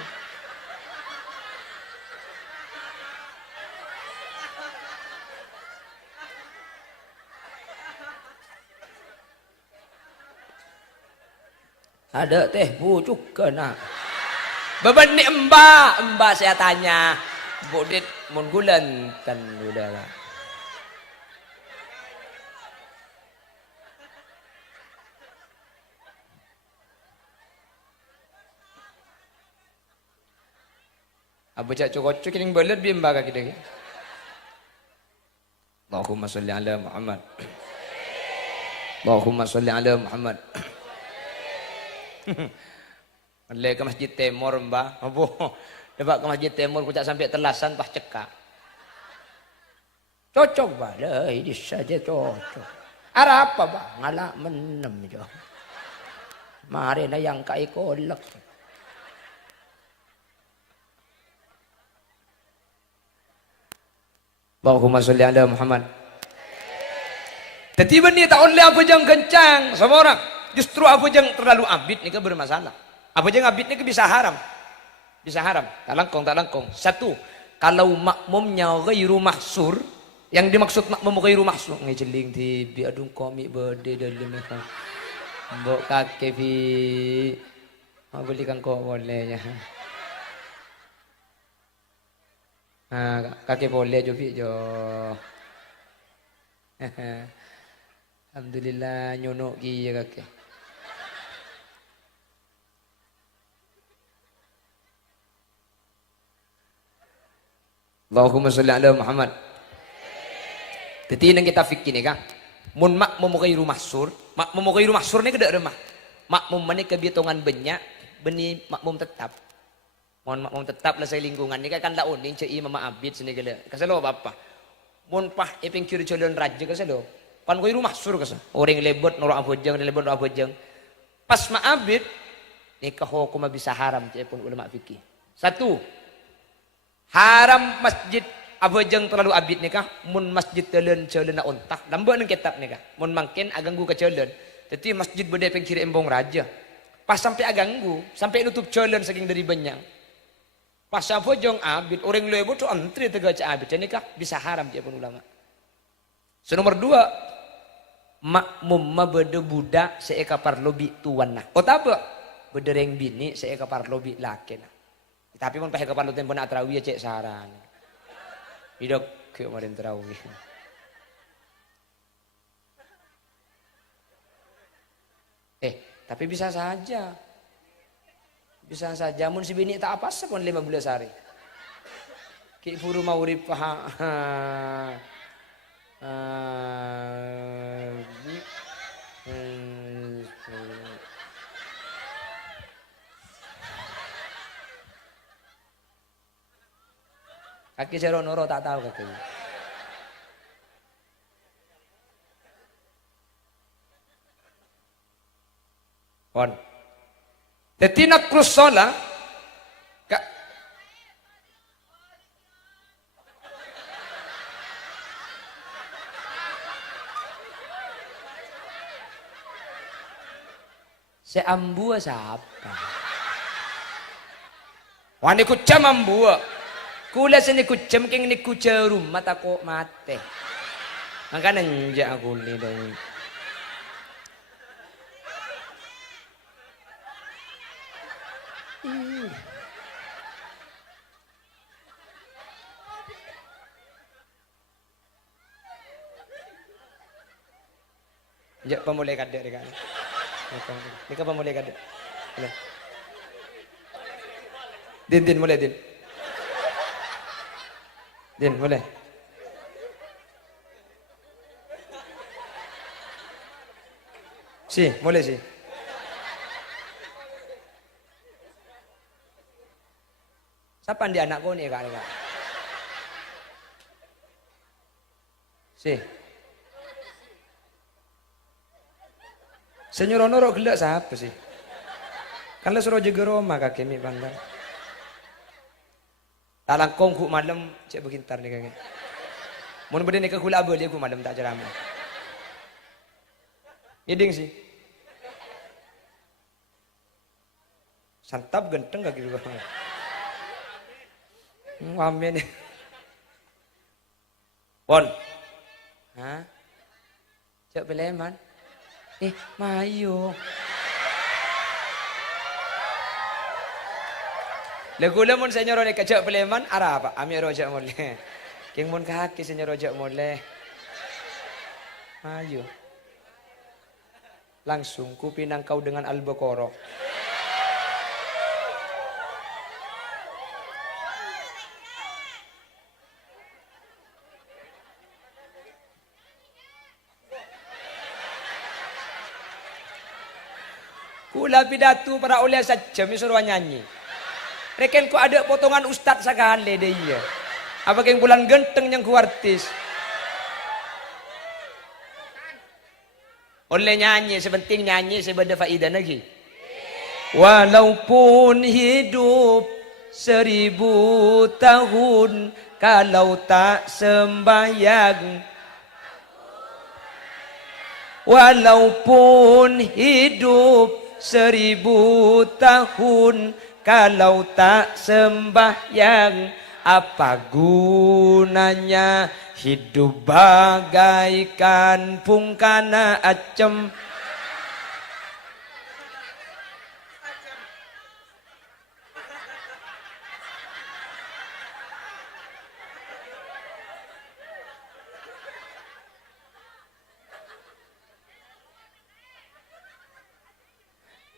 Ada teh bujuk kena. Beban ni mbak saya tanya. Bodit mun gulan kan udahlah. Abu cak cokok kiring belet bimba ka kita. Allahumma sholli ala Muhammad. Allahumma sholli ala Muhammad. Lek ke Masjid Timur mbah. Apa? Dapat ke Masjid Timur kucak sampai telasan pas cekak. Cocok bah. Dah ini saja cocok. Ada apa bah? Ngalak menem jo. Mari na yang kai kolak. Allahumma sholli ala Muhammad. Tiba-tiba ni tak oleh apa jang kencang sama orang. Justru apa yang terlalu abid ni kan bermasalah. Apa aja ngabitnya ke bisa haram. Bisa haram. Tak langkong. Satu, kalau makmumnya ghairu mahsur, yang dimaksud makmum ghairu mahsur, ngejeling TV, aduh komik berde dalam mereka. Mbok kakek fi, mau belikan kok boleh ya. Kakek boleh jo fi jo. Alhamdulillah nyonok ki ya kakek. Allahumma sholli ala Muhammad. Jadi nang kita fikir ni kan, mun makmum ghairu mahsur ni kada remah. Makmum ni kebitongan banyak, beni makmum tetap. Mun makmum tetap lah saya lingkungan ni kan laun ni cai mama abid sini gala. Kasalo apa? Mun pah iping kiri colon raja kasalo. Pan ghairu mahsur kasalo. Orang lebot nora abojang, lebot nora abojang. Pas ma abid nikah hukum bisa haram cai pun ulama fikih. Satu, haram masjid abojang terlalu abid nikah mun masjid telen celena ontah lambak nang kitab nikah mun mangkin aganggu ke celen jadi masjid bede pengkiri embong raja pas sampai aganggu sampai nutup celen saking dari banyak pas abojang abid orang lebo tu antri tega ca abid nikah bisa haram dia pun ulama. Nomor dua, makmum ma bede budak seeka parlobi tuan nah otaba bedereng bini seeka parlobi laki nah. Tapi mun pahe kapan tempo nak tarawih cek saran. Hidup ke kemarin tarawih. Tapi bisa saja. Bisa saja mun si bini tak apa sepon 15 hari. Ki furu maurib kaki seronoro tak tahu kaki. Pon. Tetina krusola. Seambua siapa? Wani kucam ambua. Kula sini kucam keng ni kucerum mata ko mate. Angka nanja aku ni dai. Ya pemulai kada dekat. Ni ka pemulai kada. Din mulai din. Din, boleh? Si, boleh si. Siapa di anak kau ni kak? Si. Senyoronoro gelak siapa sih? Kan suruh jaga rumah kakek mi pandang. Talang kong malam cek begintar ni kakek. Mun berde ni ke kula abel dia ku malam tak ceramah. Yeding sih. Santap genteng kaki juga. Amin. Pon. Hah? Cek peleman. Mayo. Lagu lemon senyor ni kacak peleman ara apa? Ami rojak moleh. King mun kaki senyor rojak moleh. Ayo. Langsung ku pinang kau dengan Al-Baqarah. Kula pidato para oleh saja misuruh nyanyi. Reken ku ada potongan ustad sekali dia. Apa yang bulan genteng yang ku artis. Oleh nyanyi sepenting nyanyi sebeda faedah lagi. Walaupun hidup 1000 tahun kalau tak sembahyang. Walaupun hidup 1000 tahun kalau tak sembahyang, apa gunanya hidup bagaikan pungkana acem.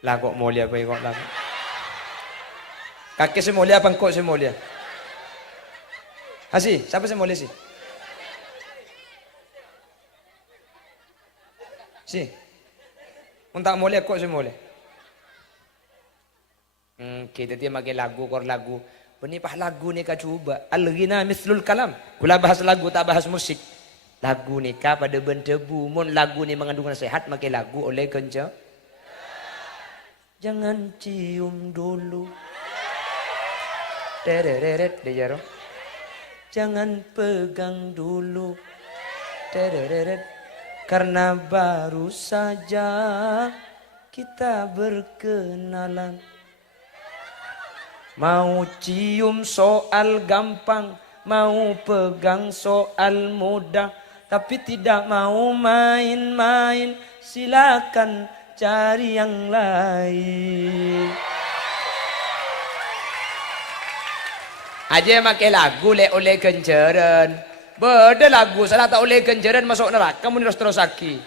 Lah kok mulia apa kok lah. Kakek semulia apa engkau semulia? Hasi, siapa semulia sih? Si. Untak mulia kok semulia. Kita dia pakai lagu kor lagu. Penipah lagu ni kah coba. Al-ghina mislul kalam. Kula bahas lagu tak bahas musik. Lagu ni kah pada berdebu. Mun lagu ni mengandung nasihat pakai lagu oleh kenca. Jangan cium dulu. Tereret dia. Jangan pegang dulu. Tereret. Karena baru saja kita berkenalan. Mau cium soal gampang, mau pegang soal mudah, tapi tidak mau main-main. Silakan cari yang lain. Aja make lagu le oleh kenceran. Beda lagu salah tak oleh kenceran masuk neraka mun terus aki.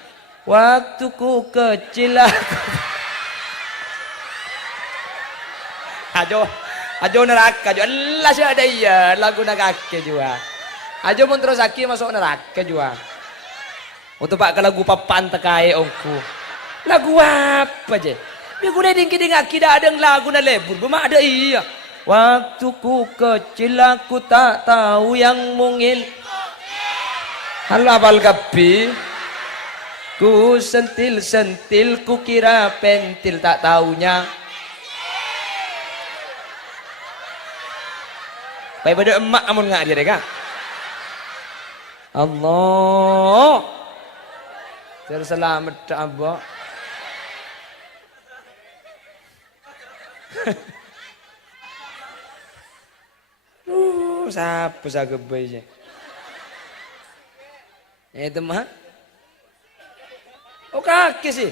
Waktu ku kecil aku. Ajo neraka jo. Allah sih ada iya lagu nakake juga. Ajo mun terus aki masuk neraka juga. Untuk pak ke lagu papan tekai ongku. Lagu apa je? Dia guna dingki aki dah ada lagu na lebur. Buma ada iya. Waktu ku kecil aku tak tahu yang mungil. Halabal kapi. Ku sentil-sentil ku kira pentil tak taunya. Baik pada emak amun ngak dia deka. Allah. Terselamat abah. Siapa saya kebayanya? Itu mah? Oh kaki sih.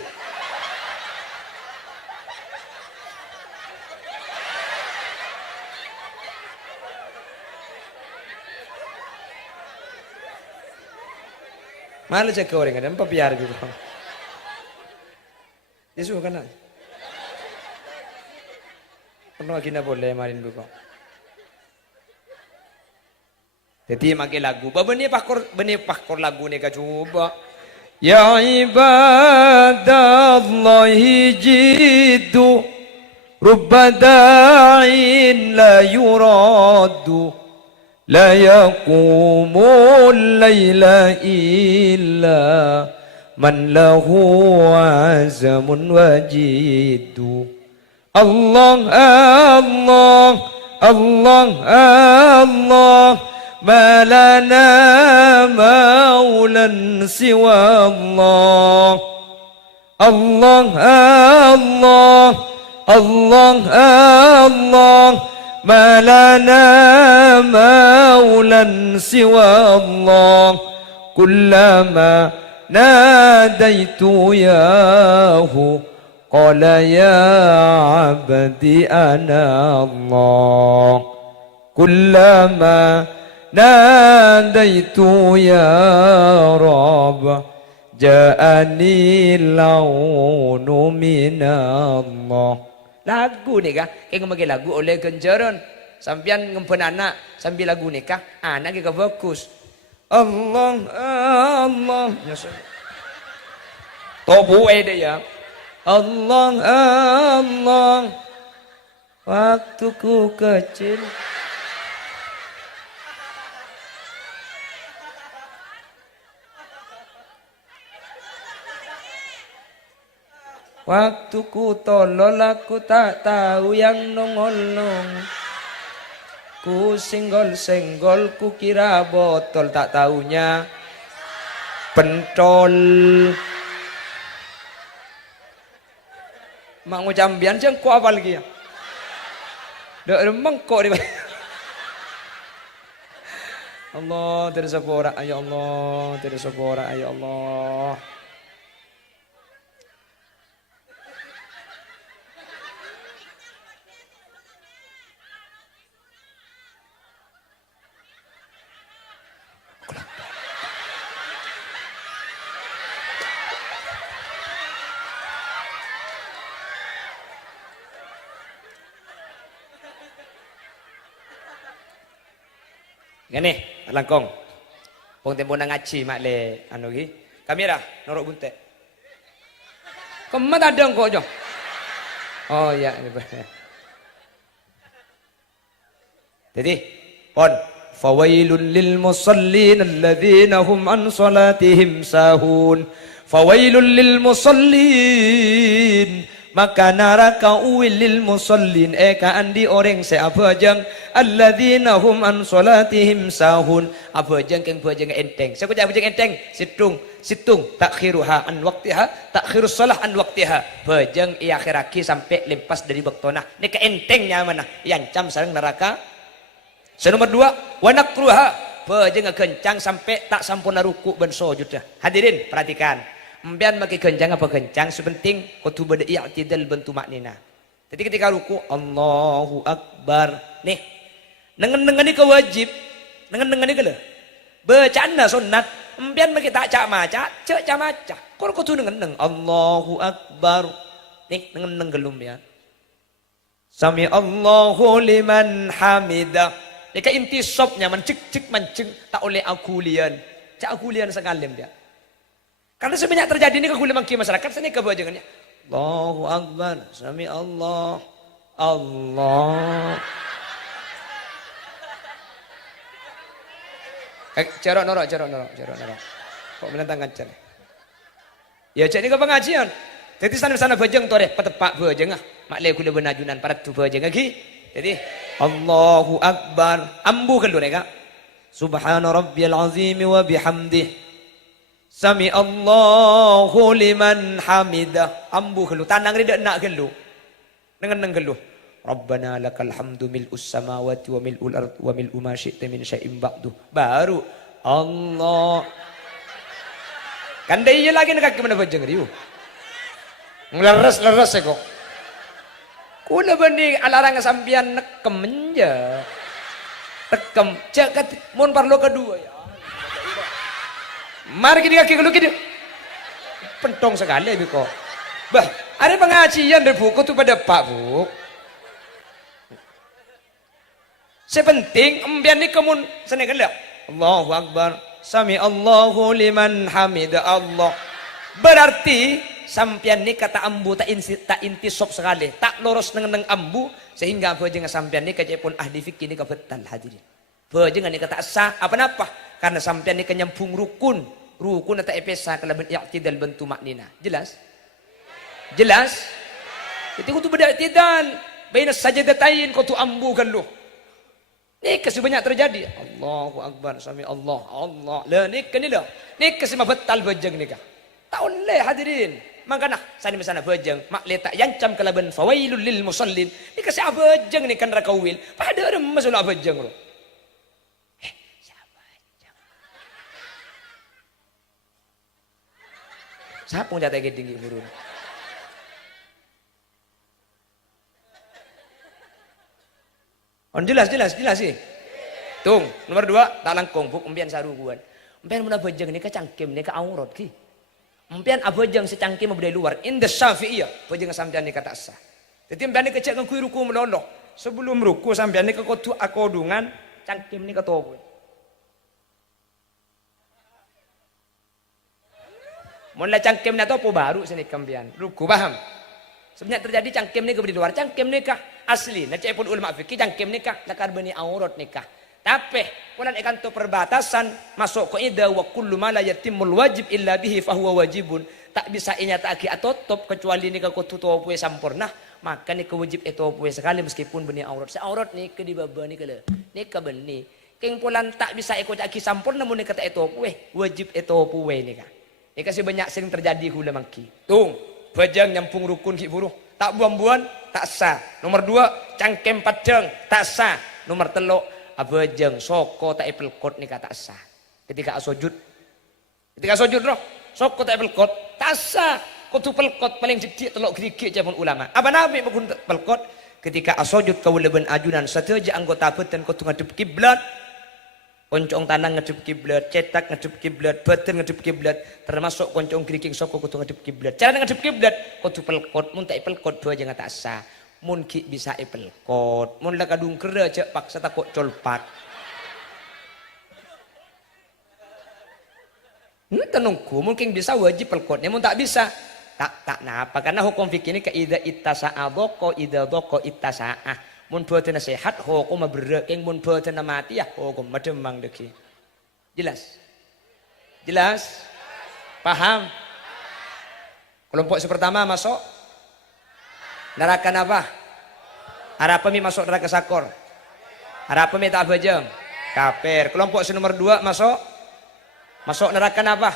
Malu cek orang ada apa biar gitu. Yesus kan? Pernah kita boleh marin buku. Jadi makai lagu. Benih pakor lagu ni kau coba. Ya ibadallahi jiddu rubba da'in la yuradu la yaqumul layla illa man lahu azamun wajiddu. Allah Allah Allah Allah ما لنا مولا سوى الله الله الله الله الله ما لنا مولا سوى الله كلما ناديت ياه قال يا عبدي أنا الله كلما nadaitu ya Rabb ja'ani launu minallah. Lagu ni kah? Kaya ngomong lagu oleh kenjaran. Sampian ngumpen anak sambil lagu ni kah? Anak kita fokus. Allah Allah. Tobu dia ya. Allah Allah. Waktuku kecil. Waktu ku tolol aku tak tahu yang nongolong. Ku senggol-senggol ku kira botol tak tahunya pentol. Mak ngucambian jeng ko apa lagi ya? Dek mengkok di Allah tidak sepora ya Allah tidak sepora ya Allah. Ngene langkong. Pong tempo nang ngaji mak le anu ki. Kamera norok bunte. Kemat ada kok jo. Oh iya. Jadi pon fawailul lil musallin alladzina hum an salatihim sahun. Fawailul lil musallin maka naraka uwilil musallin eka andi orang se abajang alladzina hum an salatihim sahun abajang keng bajang enteng saya abajang enteng situng takhiruha an waqtiha takhirus salah an waqtiha bajang ia akhiraki sampai lempas dari waktona ini ke entengnya mana yancam sareng neraka. Nomor 2 wa nakruha bajang kencang sampai tak sampurna ruku ben sujud. Hadirin perhatikan. Mbian makin kencang apa kencang sepenting kudu bada i'tidal bentu maknina. Jadi ketika ruku Allahu Akbar nih nengen-nengen ini wajib nengen-nengen ini lah bacaan sunat mbian makin tak cak maca cek cak maca kor kudu nengen Allahu Akbar nih nengen-nengen gelum ya Sami Allahu liman hamidah jika inti sopnya mencik mancing tak oleh akulian cak akulian sekalim dia. Karena sebanyak terjadi ini keguliman ki masyarakat sini kebajangannya. Allahu Akbar, Sami Allah. Cerok norok. Kok menentangkan cer. Ya jadi ke pengajian. Jadi sana bajang tore petepak bajang ah. Mak le kula benajunan para tu bajang lagi. Jadi Allahu Akbar. Ambu kan mereka. Subhana rabbiyal azim wa bihamdihi. Sami Allahu liman hamidah. Ambu gelu tanang rida nak gelu. Nengen gelu. Rabbana lakal hamdu mil'us samawati wa mil'ul ard wa mil'u ma syi'ta min syai'in ba'du. Baru Allah. Kan dia lagi nak mana bajang riu. Ngleres kok. Kula bening alarang sampian nekem menja. Tekem cek mun parlo kedua ya. Mari kita kaki dulu kita pentong sekali biko. Bah, ada pengajian dari buku tu pada Pak Buk. Sepenting embian ni kemun senegal dah. Allahu Akbar, Sami Allahu liman hamida Allah. Berarti sampian ni kata ambu tak intisop sekali, tak lurus neng ambu sehingga apa jangan sampian ni kaji pun ahli fikih ni kebetal hadirin. Jangan ni kata sah apa-apa karena sampian ni kenyambung rukun atau epesa kalau i'tidal bentu maknina. Jelas? Jadi kutu beda i'tidal baina sajadatain kutu ambu kan lu. Ni kasi banyak terjadi. Allahu Akbar, Sami Allah. Lah ni lah. Ni kasi mabetal bajang ni kah. Taun le hadirin. Makana sana bajang mak le tak yancam kalaban fawailul lil musallin. Ni kasi abajang ni kan rakawil. Pada ada masalah abajang lu. Siapa yang jatuh tinggi turun? Jelas sih. Tung, nomor 2 tak langkong buk empian saruguan. Empian muna bajang ni kacangkim ni ka aurat ki. Empian abajang secangkim dari luar. In the Syafi'iyah bajang sampean ni kata sah. Jadi empian ni kecek kui ruku meloloh. Sebelum ruku sampean ni ke kotu akodungan cangkim ni ketopo. Mulai cangkem ni atau apa baru sini kambian. Ruku paham? Sebenarnya terjadi cangkem ni ke di luar. Cangkem ni kah asli. Nanti pun ulama fikih cangkem ni kah lakar bani aurat ni kah. Tapi kulan ikan tu perbatasan masuk ke ida wa kullu ma la yatimul wajib illa bihi fahuwa wajibun. Tak bisa inyataki atau top kecuali ni ke kutu topoe sampurna. Maka ni kewajib topoe sekali meskipun bani aurat. Si aurat ni ke di baba ni ke le. Ni ke bani. Keng pulan tak bisa ikut aki sampurna mun ni kata topoe wajib topoe ni kah. Ini kasih banyak sering terjadi hula mangki. Tung, bajang nyampung rukun ki buruh. tak buan-buan tak sah. Nomor 2 cangkem padang tak sah. Nomor 3 abejeng soko tak pelkot nikah tak sah. Ketika sujud roh soko tak pelkot tak sah. Kutu pelkot paling sedikit telok gerigi jaman ulama. Apa nabi menggun pelkot ketika sujud kau leben ajunan sateja anggota badan kau ngadep kiblat. Koncong tanang ngadep kiblat, cetak ngadep kiblat, badan ngadep kiblat, termasuk koncong geriging soko kudu ngadep kiblat. Cara ngadep kiblat kudu pelkot, mun tak pelkot bae jangan tak sah. Mun ki bisa pelkot, mun la kadung kere cek paksa takut colpak. Tenungku mungkin bisa wajib pelkotnya, mun tak bisa tak napa karena hukum fikih ini kaida ittasa'a doko ida doko ittasa'ah. Mun beuteuna sehat hukum berek yang mun beuteuna mati ya hukum mademang deki. Jelas paham. Kelompok pertama masuk neraka apa? Harapan masuk neraka sakor. Harapan tak bajeng kafir. Kelompok nomor 2 masuk neraka apa?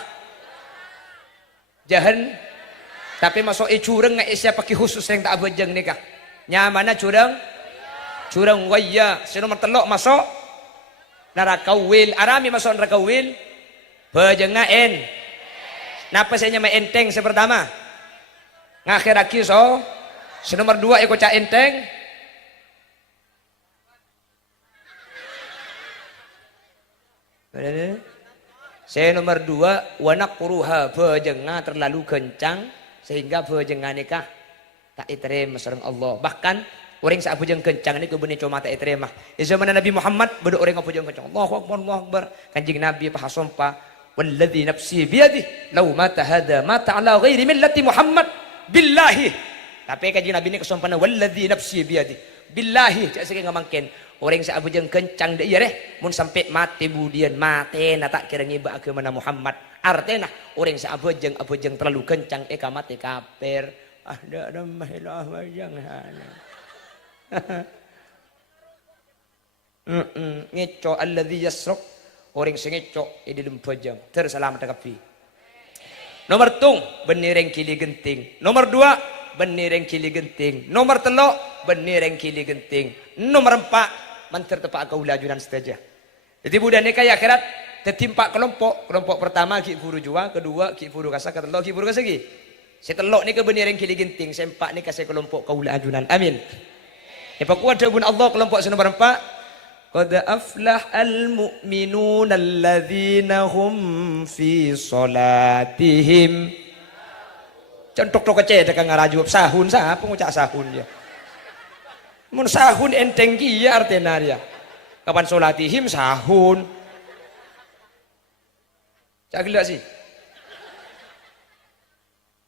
Jahan. Tapi masuk curang nggak siapa pakai khusus yang tak bajeng nikah. Nyamana curang waya. Nomor 3 masuk neraka wil. Arami masuk neraka wil. Bajeng ngaen. Napa saya nyama enteng pertama? Ngakhir lagi nomor 2 ikut cak enteng. Saya nomor 2 wanak kuruha bajengah terlalu kencang sehingga bajengah nikah tak diterima sareng Allah. Bahkan orang saat bujang kencang ini kebenar cuma tak diterima. Di zaman Nabi Muhammad berdoa orang bujang kencang. Allahu Akbar. Kanjeng Nabi pahasompa walladzi nafsi biyadihi law mata hadza mata ala ghairi millati Muhammad billahi. Tapi kanjeng Nabi ini kesompana walladzi nafsi biyadihi billahi cak sing ngamangken orang saat bujang kencang dia deh mun sampai mati budian mati na tak kira ngiba ke mana Muhammad. Artinya orang saat bujang terlalu kencang mati kafir. Ada mahilah bujang ngeco alladzi yasruk orang sing ngeco di dalam bajang terselamat kapi. Nomor tung benireng kili genting. Nomor 2 benireng kili genting. Nomor 3 benireng kili genting. Nomor 4 manter tepak kau lajunan saja. Jadi budak nikah ya akhirat tetimpak kelompok pertama ki furu jua, kedua ki furu kasa, ketiga ki furu kasa lagi. Setelok ni ke benireng kili genting, sempak ni kasih kelompok kau lajunan. Amin. Kuat pun Allah kelompok nomor 4. Qad aflahal mu'minuna alladzina hum fi salatihim. Contok kece dekat ngarajub sahun sah pengucap sahun dia. Mun sahun enteng kia artinya dia. Kapan salatihim sahun. Cak gila sih.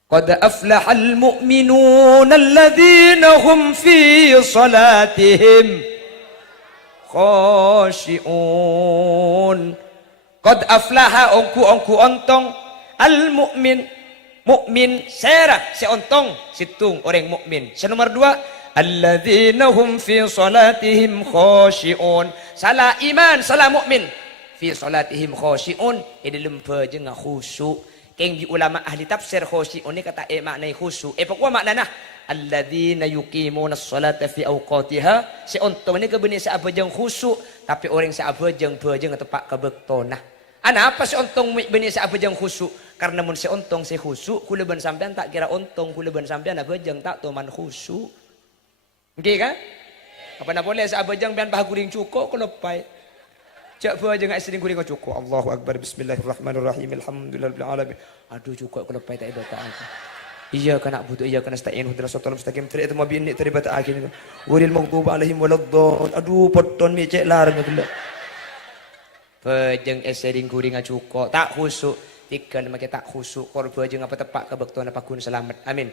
Qad aflahal mu'minuna alladzina hum fi salatihim khashi'un. Qad aflaha ongku ontong al mu'min serah si ontong situng orang mukmin. Nomor 2 alladzina hum fi salatihim khashi'un. Salah iman salah mukmin fi salatihim khashi'un dalam bajeng khusyuk. Keng di ulama ahli tafsir khusyu ini kata maknai khusyu. Pokok maknana alladzina yuqimuna sholata fi awqatiha. Si ontong ini kebenar sa abajang khusyu tapi orang sa abajang tepak kebektona. Ana apa si ontong benar sa abajang khusyu? Karena mun si ontong si khusyu kuleban sampean tak kira ontong kuleban sampean abajang tak toman khusyu. Nggih kan? Apa na boleh sa abajang pian bahaguring cuko kelepay. Cak bajang sering guring cukup. Allahu Akbar. Bismillahirrahmanirrahim. Alhamdulillahirabbil alamin. Aduh cukup kalau pai tak ibadah aku. Iya kana butuh iya kana stain hudras sallallahu mustaqim tri itu mabin ni teribata akhir itu. Walil maghdubi alaihim waladdallin. Aduh poton mi cek larang gelak. Bajang sering guring cukup. Tak khusuk. Tiga nama kita tak khusuk. Kor bajang apa tepak kebektuan apa kun selamat. Amin.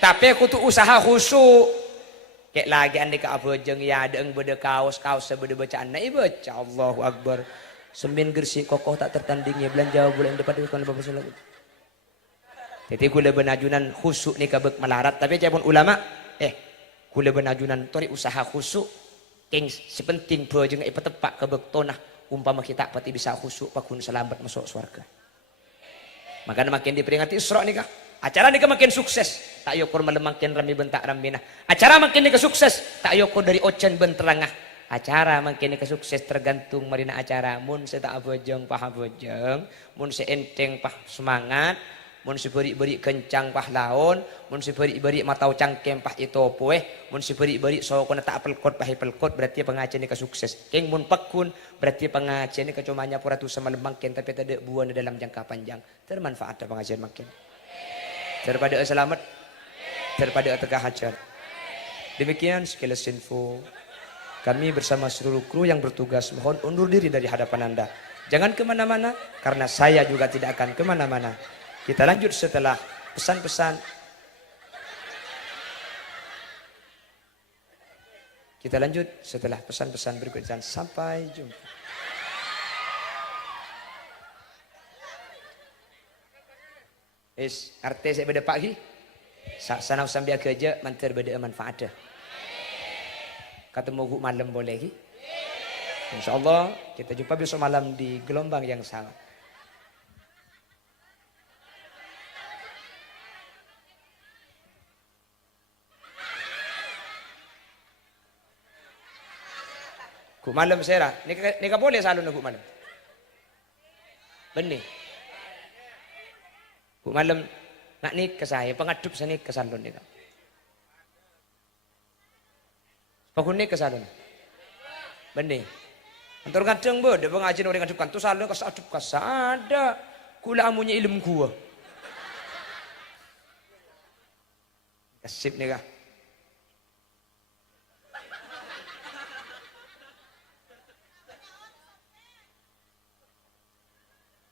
Tapi aku tuh usaha khusuk. Kayak lagi anda ke abajeng ya ada beda kaos sebeda bacaan naik baca Allahu Akbar semin gersi kokoh tak tertandingnya belanja bulan depan itu kan bapak lagi. Jadi gula benajunan khusuk nih kabek melarat tapi japun ulama gula benajunan tori usaha khusuk keng sepenting bajeng tepak kabek tonah umpama kita pati bisa khusuk pakun selamat masuk surga. Makanya makin diperingati Isra nih kah Acara ni makin sukses, tak yokor makin rami bentak ramina. Acara makin ni sukses, tak yokor dari ocen benterangah. Acara makin ni sukses tergantung marina acara. Mun se tak bojeng pah bojeng, mun se enteng pah semangat, mun se beri kencang pah laon, mun se beri matau cangkem pah itu poeh, mun se beri so kena tak pelkot pah pelkot berarti pengajian ni sukses. Keng mun pekun berarti pengajian ni kecumanya pura tu sama lemangkin tapi tak ada buah dalam jangka panjang. Termanfaat pengajian makin. Daripada selamat, daripada tegak hajat. Demikian sekilas info. Kami bersama seluruh kru yang bertugas mohon undur diri dari hadapan Anda. Jangan kemana-mana, karena saya juga tidak akan kemana-mana. Kita lanjut setelah pesan-pesan. Kita lanjut setelah pesan-pesan berikut dan sampai jumpa. Artis saya beda pagi. Sanau sambil kerja mantir beda manfaat dah. Ketemu malam boleh ki? InsyaAllah kita jumpa besok malam di gelombang yang sama. Ku malam sera, nika boleh salun ku malam. Benih. Bu malam nak nik ke saya, pengadup saya nik ke salon nika. Pakun nik ke salon. Benih. Antar kadang bo, dia pengajian orang ngadup kan tu salon kas adup kas ada. Kula amunya ilmu gua. Kasip nika.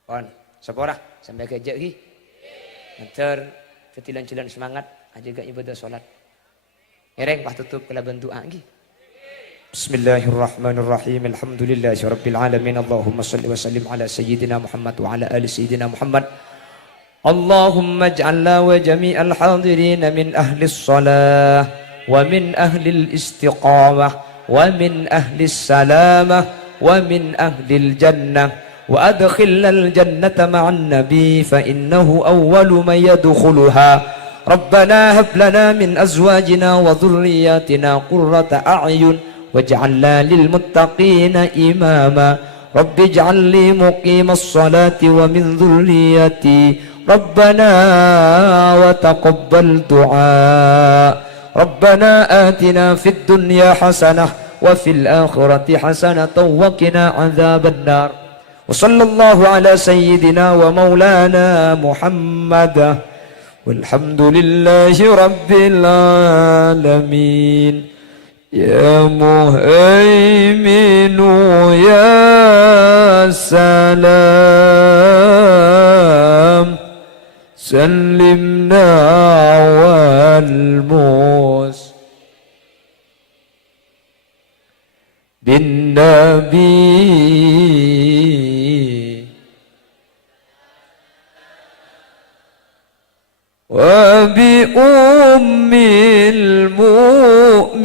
Kon, sepora sampai kerja ki. Nanti ketilan-tilan semangat aja gak ibadah solat. Ereng pah tutup kala bentuk lagi. Bismillahirrahmanirrahim. Alhamdulillahirabbil alamin. Allahumma shalli wa sallim ala sayyidina Muhammad wa ala ali sayyidina Muhammad. Allahumma ij'alna wa jami'al hadirin min ahli shalah wa min ahli istiqamah wa min ahli salamah wa min ahli jannah. وأدخلنا الجنة مع النبي فإنه أول من يدخلها ربنا هب لنا من أزواجنا وذرياتنا قرة أعين واجعلنا للمتقين إماما رب اجعل لي مقيم الصلاة ومن ذريتي ربنا وتقبل دعاء ربنا آتنا في الدنيا حسنة وفي الآخرة حسنة وقنا عذاب النار وصلى الله على سيدنا ومولانا محمد والحمد لله رب العالمين يا مهيمن يا سلام سلمنا والموس بالنبي وبأم المؤمنين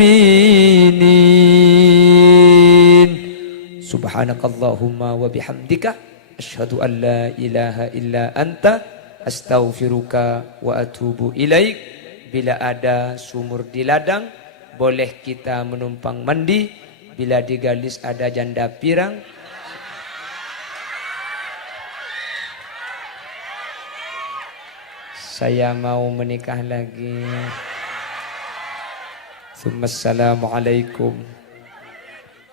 سبحانك اللهم وبحمدك أشهد أن لا إله إلا أنت أستغفرك وأتوب إليك. Bila ada sumur di ladang boleh kita menumpang mandi, bila di galis ada janda pirang. Saya mau menikah lagi. Assalamualaikum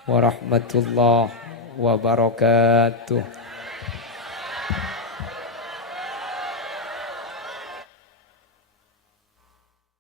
warahmatullahi wabarakatuh.